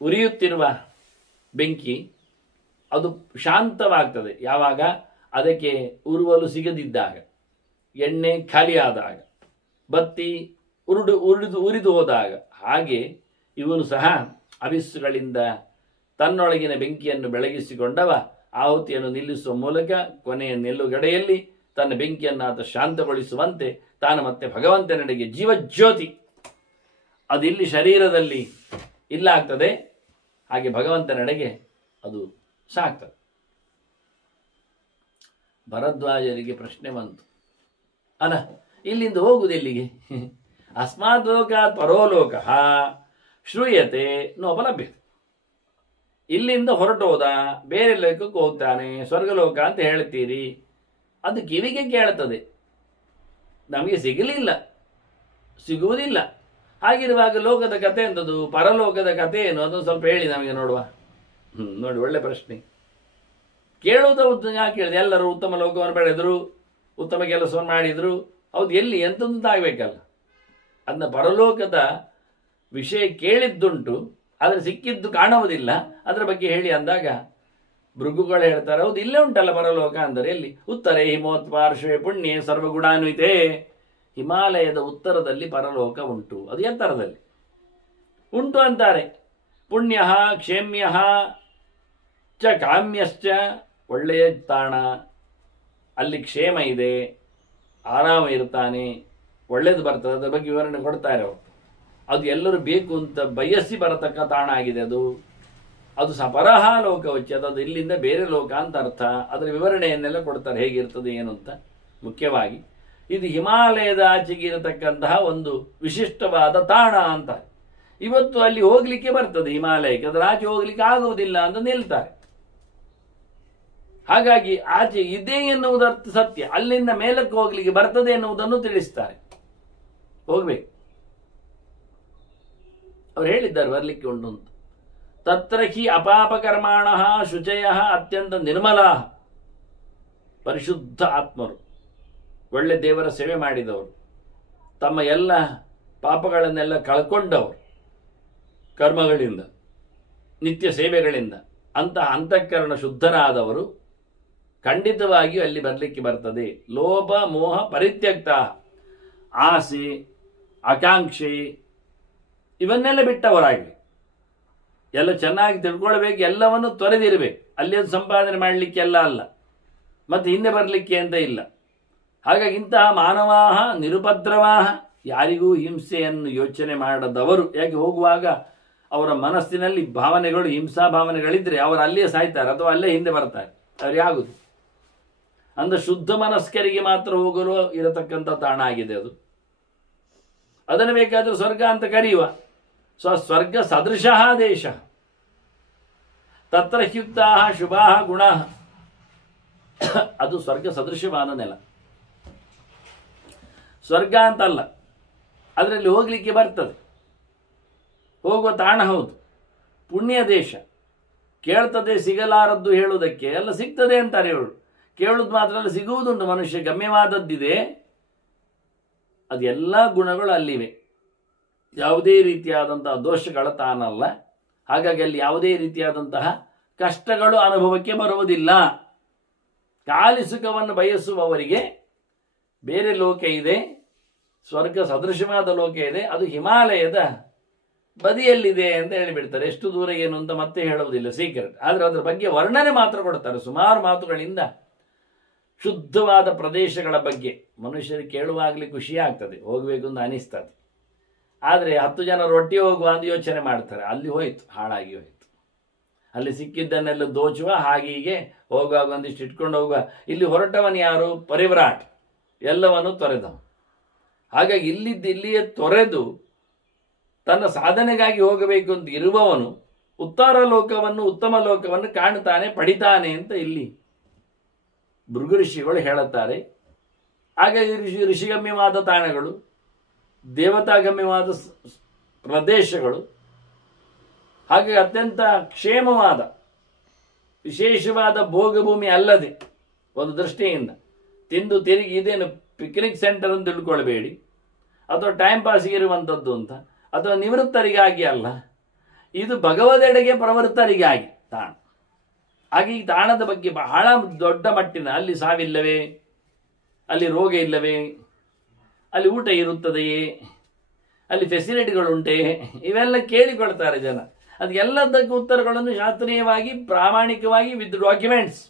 ಉರಿಯುತ್ತಿರುವ ಬೆಂಕಿ ಅದು ಶಾಂತವಾಗ್ತದೆ ಯಾವಾಗ ಅದಕ್ಕೆ ಉರುವಲು ಸಿಗದಿದ್ದಾಗ, ಎಣ್ಣೆ ಖಾಲಿಯಾದಾಗ, ಬತ್ತಿ ಉರಿದು ಹೋದಾಗ, ಹಾಗೆ ಇವನು ಸಹ ಅವಿಸ್ಸುಗಳಿಂದ ತನ್ನೊಳಗಿನ ಬೆಂಕಿಯನ್ನು ಬೆಳಗಿಸಿಕೊಂಡವ ಆಹುತಿಯನ್ನು ನಿಲ್ಲಿಸುವ ಮೂಲಕ ಕೊನೆಯ ನಿಲ್ಲುಗಡೆಯಲ್ಲಿ ತನ್ನ ಬೆಂಕಿಯನ್ನು ಆತ ಶಾಂತಗೊಳಿಸುವಂತೆ ತಾನು ಮತ್ತೆ ಭಗವಂತನೆಡೆಗೆ ಜೀವಜ್ಯೋತಿ ಅದು ಇಲ್ಲಿ ಶರೀರದಲ್ಲಿ ಇಲ್ಲ ಆಗ್ತದೆ, ಹಾಗೆ ಭಗವಂತನೆಡೆಗೆ ಅದು ಸಾಕ್ತದೆ. ಭರದ್ವಾಜರಿಗೆ ಪ್ರಶ್ನೆ ಬಂತು, ಅಲ್ಲ ಇಲ್ಲಿಂದ ಹೋಗುವುದೆಲ್ಲಿಗೆ? ಅಸ್ಮಾತ್ ಲೋಕಾತ್ ಪರೋಲೋಕ ಶ್ರೂಯತೆ ನೋಪಲಭ್ಯತೆ. ಇಲ್ಲಿಂದ ಹೊರಟೋದ ಬೇರೆ ಲೋಕಕ್ಕೆ ಹೋಗ್ತಾನೆ, ಸ್ವರ್ಗಲೋಕ ಅಂತ ಹೇಳ್ತೀರಿ, ಅದು ಕಿವಿಗೆ ಕೇಳ್ತದೆ, ನಮಗೆ ಸಿಗಲಿಲ್ಲ, ಸಿಗುವುದಿಲ್ಲ. ಹಾಗಿರುವಾಗ ಲೋಕದ ಕಥೆ ಎಂಥದ್ದು, ಪರಲೋಕದ ಕಥೆ ಏನು, ಅದನ್ನು ಸ್ವಲ್ಪ ಹೇಳಿ ನಮಗೆ ನೋಡುವ. ನೋಡಿ, ಒಳ್ಳೆ ಪ್ರಶ್ನೆ. ಕೇಳುವುದು ಯಾಕೆ ಹೇಳಿದೆ? ಎಲ್ಲರೂ ಉತ್ತಮ ಲೋಕವನ್ನು ಬೆಳೆದರು, ಉತ್ತಮ ಕೆಲಸವನ್ನು ಮಾಡಿದರು, ಹೌದು, ಎಲ್ಲಿ ಎಂಥದ್ದು ಆಗಬೇಕಲ್ಲ. ಅದನ್ನ ಪರಲೋಕದ ವಿಷಯ ಕೇಳಿದ್ದುಂಟು, ಆದರೆ ಸಿಕ್ಕಿದ್ದು ಕಾಣುವುದಿಲ್ಲ, ಅದರ ಬಗ್ಗೆ ಹೇಳಿ ಅಂದಾಗ ಭೃಗುಗಳು ಹೇಳ್ತಾರೆ, ಹೌದು ಇಲ್ಲೇ ಉಂಟಲ್ಲ ಪರಲೋಕ. ಅಂದರೆ ಎಲ್ಲಿ? ಉತ್ತರೇ ಹಿಮೋತ್ಪಾರ್ಶ್ವೇ ಪುಣ್ಯೇ ಸರ್ವಗುಣಾನ್ವಿತೆ. ಹಿಮಾಲಯದ ಉತ್ತರದಲ್ಲಿ ಪರಲೋಕ ಉಂಟು, ಅದು ಎತ್ತರದಲ್ಲಿ ಉಂಟು ಅಂತಾರೆ. ಪುಣ್ಯ ಕ್ಷೇಮ್ಯ ಚ ಕಾಮ್ಯಶ್ಚ, ಒಳ್ಳೆಯ ತಾಣ, ಅಲ್ಲಿ ಕ್ಷೇಮ ಇದೆ, ಆರಾಮ ಇರ್ತಾನೆ, ಒಳ್ಳೇದು ಬರ್ತದೆ, ಅದರ ಬಗ್ಗೆ ವಿವರಣೆ ಕೊಡ್ತಾರೆ ಅವರು. ಅದು ಎಲ್ಲರೂ ಬೇಕು ಅಂತ ಬಯಸಿ ಬರತಕ್ಕ ತಾಣ ಆಗಿದೆ ಅದು. ಅದು ಸಪರಹ ಲೋಕವಚ್ಚ, ಅದು ಇಲ್ಲಿಂದ ಬೇರೆ ಲೋಕ ಅಂತ ಅರ್ಥ. ಅದರ ವಿವರಣೆಯನ್ನೆಲ್ಲ ಕೊಡ್ತಾರೆ, ಹೇಗಿರ್ತದೆ ಏನು ಅಂತ. ಮುಖ್ಯವಾಗಿ ಇದು ಹಿಮಾಲಯದ ಆಚೆಗೆ ಇರತಕ್ಕಂತಹ ಒಂದು ವಿಶಿಷ್ಟವಾದ ತಾಣ ಅಂತ. ಇವತ್ತು ಅಲ್ಲಿ ಹೋಗ್ಲಿಕ್ಕೆ ಬರ್ತದೆ ಹಿಮಾಲಯಕ್ಕೆ, ಅದರ ಆಚೆ ಹೋಗ್ಲಿಕ್ಕೆ ಆಗುವುದಿಲ್ಲ ಅಂತ ನಿಲ್ತಾರೆ. ಹಾಗಾಗಿ ಆಚೆ ಇದೆ ಎನ್ನುವುದರ್ಥ ಸತ್ಯ, ಅಲ್ಲಿಂದ ಮೇಲಕ್ಕೆ ಹೋಗ್ಲಿಕ್ಕೆ ಬರ್ತದೆ ಎನ್ನುವುದನ್ನು ತಿಳಿಸ್ತಾರೆ. ಹೋಗ್ಬೇಕು, ಅವ್ರು ಹೇಳಿದ್ದಾರೆ ಬರ್ಲಿಕ್ಕೆ ಉಂಟು ಅಂತ. ತತ್ರ ಹಿ ಅಪಾಪಕರ್ಮಾಣ ಶುಚಯ ಅತ್ಯಂತ ನಿರ್ಮಲಾ, ಪರಿಶುದ್ಧ ಆತ್ಮರು, ಒಳ್ಳೆ ದೇವರ ಸೇವೆ ಮಾಡಿದವರು, ತಮ್ಮ ಎಲ್ಲ ಪಾಪಗಳನ್ನೆಲ್ಲ ಕಳ್ಕೊಂಡವರು ಕರ್ಮಗಳಿಂದ, ನಿತ್ಯ ಸೇವೆಗಳಿಂದ, ಅಂತಹ ಅಂತಃಕರಣ ಶುದ್ಧರಾದವರು ಖಂಡಿತವಾಗಿಯೂ ಅಲ್ಲಿ ಬರಲಿಕ್ಕೆ ಬರ್ತದೆ. ಲೋಭ ಮೋಹ ಪರಿತ್ಯಕ್ತ, ಆಸೆ ಆಕಾಂಕ್ಷೆ ಇವನ್ನೆಲ್ಲ ಬಿಟ್ಟವರಾಗಲಿ, ಎಲ್ಲ ಚೆನ್ನಾಗಿ ತಿಳ್ಕೊಳ್ಬೇಕು, ಎಲ್ಲವನ್ನು ತೊರೆದಿರಬೇಕು. ಅಲ್ಲಿ ಅದು ಸಂಪಾದನೆ ಮಾಡಲಿಕ್ಕೆ ಎಲ್ಲ ಅಲ್ಲ, ಮತ್ತೆ ಹಿಂದೆ ಬರಲಿಕ್ಕೆ ಅಂತ ಇಲ್ಲ. ಹಾಗಾಗಿ ಇಂತಹ ಮಾನವಾಹ ನಿರುಪದ್ರವಾಹ, ಯಾರಿಗೂ ಹಿಂಸೆಯನ್ನು ಯೋಚನೆ ಮಾಡದವರು. ಯಾಕೆ ಹೋಗುವಾಗ ಅವರ ಮನಸ್ಸಿನಲ್ಲಿ ಭಾವನೆಗಳು, ಹಿಂಸಾ ಭಾವನೆಗಳಿದ್ರೆ ಅವರು ಅಲ್ಲಿಯೇ ಸಾಯ್ತಾರೆ ಅಥವಾ ಅಲ್ಲೇ ಹಿಂದೆ ಬರ್ತಾರೆ, ಅವ್ರಿಗೆ ಆಗುದು. ಅಂದ್ರೆ ಶುದ್ಧ ಮನಸ್ಕರಿಗೆ ಮಾತ್ರ ಹೋಗಲು ಇರತಕ್ಕಂಥ ತಾಣ ಆಗಿದೆ ಅದು. ಅದನ್ನು ಬೇಕಾದರೂ ಸ್ವರ್ಗ ಅಂತ ಕರೆಯುವ. ಸ್ವರ್ಗ ಸದೃಶ ದೇಶ, ತತ್ರ ಹ್ಯುಕ್ತಾ ಶುಭಾ ಗುಣ, ಅದು ಸ್ವರ್ಗ ಸದೃಶವಾದ ನೆಲ. ಸ್ವರ್ಗ ಅಂತಲ್ಲ, ಅದರಲ್ಲಿ ಹೋಗ್ಲಿಕ್ಕೆ ಬರ್ತದೆ, ಹೋಗುವ ತಾಣ ಹೌದು. ಪುಣ್ಯ ದೇಶ, ಕೇಳ್ತದೆ ಸಿಗಲಾರದ್ದು ಹೇಳುವುದಕ್ಕೆ, ಎಲ್ಲ ಸಿಗ್ತದೆ ಅಂತಾರೆ ಹೇಳು. ಕೇಳುವುದು ಮಾತ್ರ ಅಲ್ಲ, ಸಿಗುವುದುಂಟು. ಮನುಷ್ಯ ಗಮ್ಯವಾದದ್ದಿದೆ, ಅದೆಲ್ಲ ಗುಣಗಳು ಅಲ್ಲಿವೆ. ಯಾವುದೇ ರೀತಿಯಾದಂತಹ ದೋಷಗಳ ತಾನಲ್ಲ. ಹಾಗಾಗಿ ಅಲ್ಲಿ ಯಾವುದೇ ರೀತಿಯಾದಂತಹ ಕಷ್ಟಗಳು ಅನುಭವಕ್ಕೆ ಬರುವುದಿಲ್ಲ. ಖಾಲಿ ಸುಖವನ್ನು ಬಯಸುವವರಿಗೆ ಬೇರೆ ಲೋಕ ಇದೆ, ಸ್ವರ್ಗ ಸದೃಶವಾದ ಲೋಕ ಇದೆ, ಅದು ಹಿಮಾಲಯದ ಬದಿಯಲ್ಲಿದೆ ಅಂತ ಹೇಳಿಬಿಡ್ತಾರೆ. ಎಷ್ಟು ದೂರ ಏನು ಅಂತ ಮತ್ತೆ ಹೇಳುವುದಿಲ್ಲ, ಸೀಕ್ರೆಟ್. ಆದರೆ ಅದರ ಬಗ್ಗೆ ವರ್ಣನೆ ಮಾತ್ರ ಕೊಡ್ತಾರೆ ಸುಮಾರು ಮಾತುಗಳಿಂದ. ಶುದ್ಧವಾದ ಪ್ರದೇಶಗಳ ಬಗ್ಗೆ ಮನುಷ್ಯರಿಗೆ ಕೇಳುವಾಗಲಿ ಖುಷಿ ಆಗ್ತದೆ, ಹೋಗಬೇಕು ಅಂತ ಅನಿಸ್ತದೆ. ಆದರೆ 10 ಜನರು ಒಟ್ಟಿಗೆ ಹೋಗುವ ಅಂತ ಯೋಚನೆ ಮಾಡ್ತಾರೆ, ಅಲ್ಲಿ ಹೋಯ್ತು, ಹಾಳಾಗಿ ಹೋಯ್ತು. ಅಲ್ಲಿ ಸಿಕ್ಕಿದ್ದನ್ನೆಲ್ಲ ದೋಚುವ, ಹಾಗೀಗೆ ಹೋಗುವಾಗ ಒಂದಿಷ್ಟು ಇಟ್ಕೊಂಡು ಹೋಗುವ. ಇಲ್ಲಿ ಹೊರಟವನು ಯಾರು? ಪರಿವ್ರಾಟ್, ಎಲ್ಲವನ್ನು ತೊರೆದವ. ಹಾಗಾಗಿ ಇಲ್ಲಿಯೇ ತೊರೆದು ತನ್ನ ಸಾಧನೆಗಾಗಿ ಹೋಗಬೇಕು ಅಂತ ಇರುವವನು ಉತ್ತರ ಲೋಕವನ್ನು, ಉತ್ತಮ ಲೋಕವನ್ನು ಕಾಣುತ್ತಾನೆ, ಪಡಿತಾನೆ ಅಂತ ಇಲ್ಲಿ ಭೃಗು ಋಷಿಗಳು ಹೇಳುತ್ತಾರೆ. ಹಾಗಾಗಿ ಋಷಿಗಮ್ಯವಾದ ತಾಣಗಳು, ದೇವತಾಗಮ್ಯವಾದ ಪ್ರದೇಶಗಳು, ಹಾಗಾಗಿ ಅತ್ಯಂತ ಕ್ಷೇಮವಾದ ವಿಶೇಷವಾದ ಭೋಗಭೂಮಿ ಅಲ್ಲದೆ ಒಂದು ದೃಷ್ಟಿಯಿಂದ ತಿಂದು ತಿರುಗಿ ಇದೇನು ಪಿಕ್ನಿಕ್ ಸೆಂಟರ್ ಅಂತ ತಿಳ್ಕೊಳ್ಬೇಡಿ, ಅಥವಾ ಟೈಮ್ ಪಾಸ್ಗೆ ಇರುವಂಥದ್ದು ಅಂತ, ಅಥವಾ ನಿವೃತ್ತರಿಗಾಗಿ ಅಲ್ಲ, ಇದು ಭಗವದೆಡೆಗೆ ಪ್ರವೃತ್ತರಿಗಾಗಿ ತಾಣ. ಹಾಗೆ ಈ ತಾಣದ ಬಗ್ಗೆ ಬಹಳ ದೊಡ್ಡ ಮಟ್ಟಿನ, ಅಲ್ಲಿ ಸಾವಿಲ್ಲವೇ, ಅಲ್ಲಿ ರೋಗ ಇಲ್ಲವೇ, ಅಲ್ಲಿ ಊಟ ಇರುತ್ತದೆಯೇ, ಅಲ್ಲಿ ಫೆಸಿಲಿಟಿಗಳುಂಟೆ, ಇವೆಲ್ಲ ಕೇಳಿಕೊಳ್ತಾರೆ ಜನ. ಅದೆಲ್ಲದಕ್ಕೆ ಉತ್ತರಗಳನ್ನು ಶಾಸ್ತ್ರೀಯವಾಗಿ ಪ್ರಾಮಾಣಿಕವಾಗಿ ವಿತ್ ಡಾಕ್ಯುಮೆಂಟ್ಸ್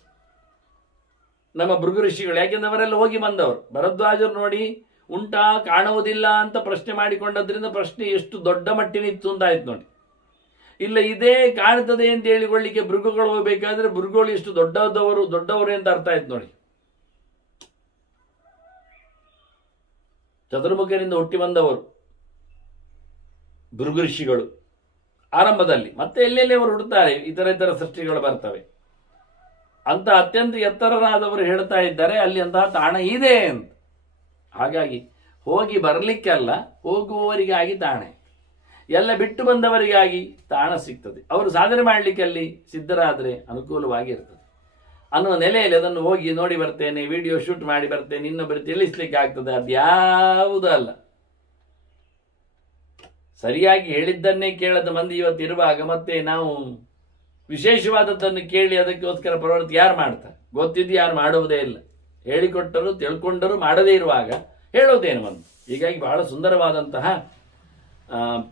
ನಮ್ಮ ಭೃಗು ಋಷಿಗಳು, ಯಾಕೆಂದ್ರೆ ಅವರೆಲ್ಲ ಹೋಗಿ ಬಂದವರು. ಭರದ್ವಾಜರು ನೋಡಿ ಉಂಟಾ ಕಾಣುವುದಿಲ್ಲ ಅಂತ ಪ್ರಶ್ನೆ ಮಾಡಿಕೊಂಡದ್ರಿಂದ ಪ್ರಶ್ನೆ ಎಷ್ಟು ದೊಡ್ಡ ಮಟ್ಟಿನಿತ್ತು ಅಂತ ಆಯ್ತು ನೋಡಿ. ಇಲ್ಲ ಇದೇ ಕಾಣ್ತದೆ ಅಂತ ಹೇಳಿಕೊಳ್ಳಿಕ್ಕೆ ಭೃಗುಗಳು ಹೋಗ್ಬೇಕಾದ್ರೆ ಭೃಗುಗಳು ಎಷ್ಟು ದೊಡ್ಡವರು ಅಂತ ಅರ್ಥ ಆಯ್ತು ನೋಡಿ. ಚತುರ್ಮುಖರಿಂದ ಹುಟ್ಟಿ ಬಂದವರು ಭೃಗು ಋಷಿಗಳು ಆರಂಭದಲ್ಲಿ. ಮತ್ತೆ ಎಲ್ಲೆಲ್ಲಿ ಅವರು ಹುಡ್ತಾರೆ, ಇತರ ಸೃಷ್ಟಿಗಳು ಬರ್ತವೆ ಅಂತ ಅತ್ಯಂತ ಎತ್ತರರಾದವರು ಹೇಳ್ತಾ ಇದ್ದಾರೆ ಅಲ್ಲಿ ಅಂತಹ ತಾಣ ಇದೆ ಅಂತ. ಹಾಗಾಗಿ ಹೋಗಿ ಬರಲಿಕ್ಕಲ್ಲ, ಹೋಗುವವರಿಗಾಗಿ ತಾಣ, ಎಲ್ಲ ಬಿಟ್ಟು ಬಂದವರಿಗಾಗಿ ತಾಣ ಸಿಗ್ತದೆ. ಅವರು ಸಾಧನೆ ಮಾಡಲಿಕ್ಕೆ ಅಲ್ಲಿ ಸಿದ್ಧರಾದರೆ ಅನುಕೂಲವಾಗಿರ್ತದೆ ಅನ್ನುವ ನೆಲೆಯಲ್ಲಿ ಅದನ್ನು ಹೋಗಿ ನೋಡಿ ಬರ್ತೇನೆ, ವಿಡಿಯೋ ಶೂಟ್ ಮಾಡಿ ಬರ್ತೇನೆ, ಇನ್ನೊಬ್ಬರು ತಿಳಿಸ್ಲಿಕ್ಕೆ ಆಗ್ತದೆ, ಅದ್ಯಾವುದೂ ಅಲ್ಲ. ಸರಿಯಾಗಿ ಹೇಳಿದ್ದನ್ನೇ ಕೇಳದ ಮಂದಿ ಇವತ್ತಿರುವಾಗ ಮತ್ತೆ ನಾವು ವಿಶೇಷವಾದದ್ದನ್ನು ಕೇಳಿ ಅದಕ್ಕೋಸ್ಕರ ಪ್ರವೃತ್ತಿ ಯಾರು ಮಾಡ್ತಾರೆ? ಗೊತ್ತಿದ್ದು ಯಾರು ಮಾಡುವುದೇ ಇಲ್ಲ. ಹೇಳಿಕೊಟ್ಟರು ತಿಳ್ಕೊಂಡರು ಮಾಡದೇ ಇರುವಾಗ ಹೇಳೋದೇನು ಒಂದು. ಹೀಗಾಗಿ ಬಹಳ ಸುಂದರವಾದಂತಹ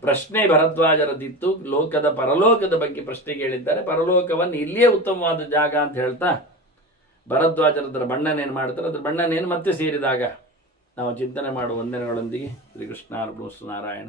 ಪ್ರಶ್ನೆ ಭರದ್ವಾಜರದಿತ್ತು. ಲೋಕದ ಪರಲೋಕದ ಬಗ್ಗೆ ಪ್ರಶ್ನೆ ಕೇಳಿದ್ದಾರೆ. ಪರಲೋಕವನ್ನು ಇಲ್ಲಿಯೇ ಉತ್ತಮವಾದ ಜಾಗ ಅಂತ ಹೇಳ್ತಾ ಭರದ್ವಾಜರದರ ಬಣ್ಣನೇನು ಮಾಡ್ತಾರೆ, ಅದರ ಬಣ್ಣನೇನು ಮತ್ತೆ ಸೇರಿದಾಗ ನಾವು ಚಿಂತನೆ ಮಾಡುವ ವಂದನೆಗಳೊಂದಿಗೆ ಶ್ರೀಕೃಷ್ಣ ಅರ್ಪಣಮಸ್ತು. ನಾರಾಯಣ.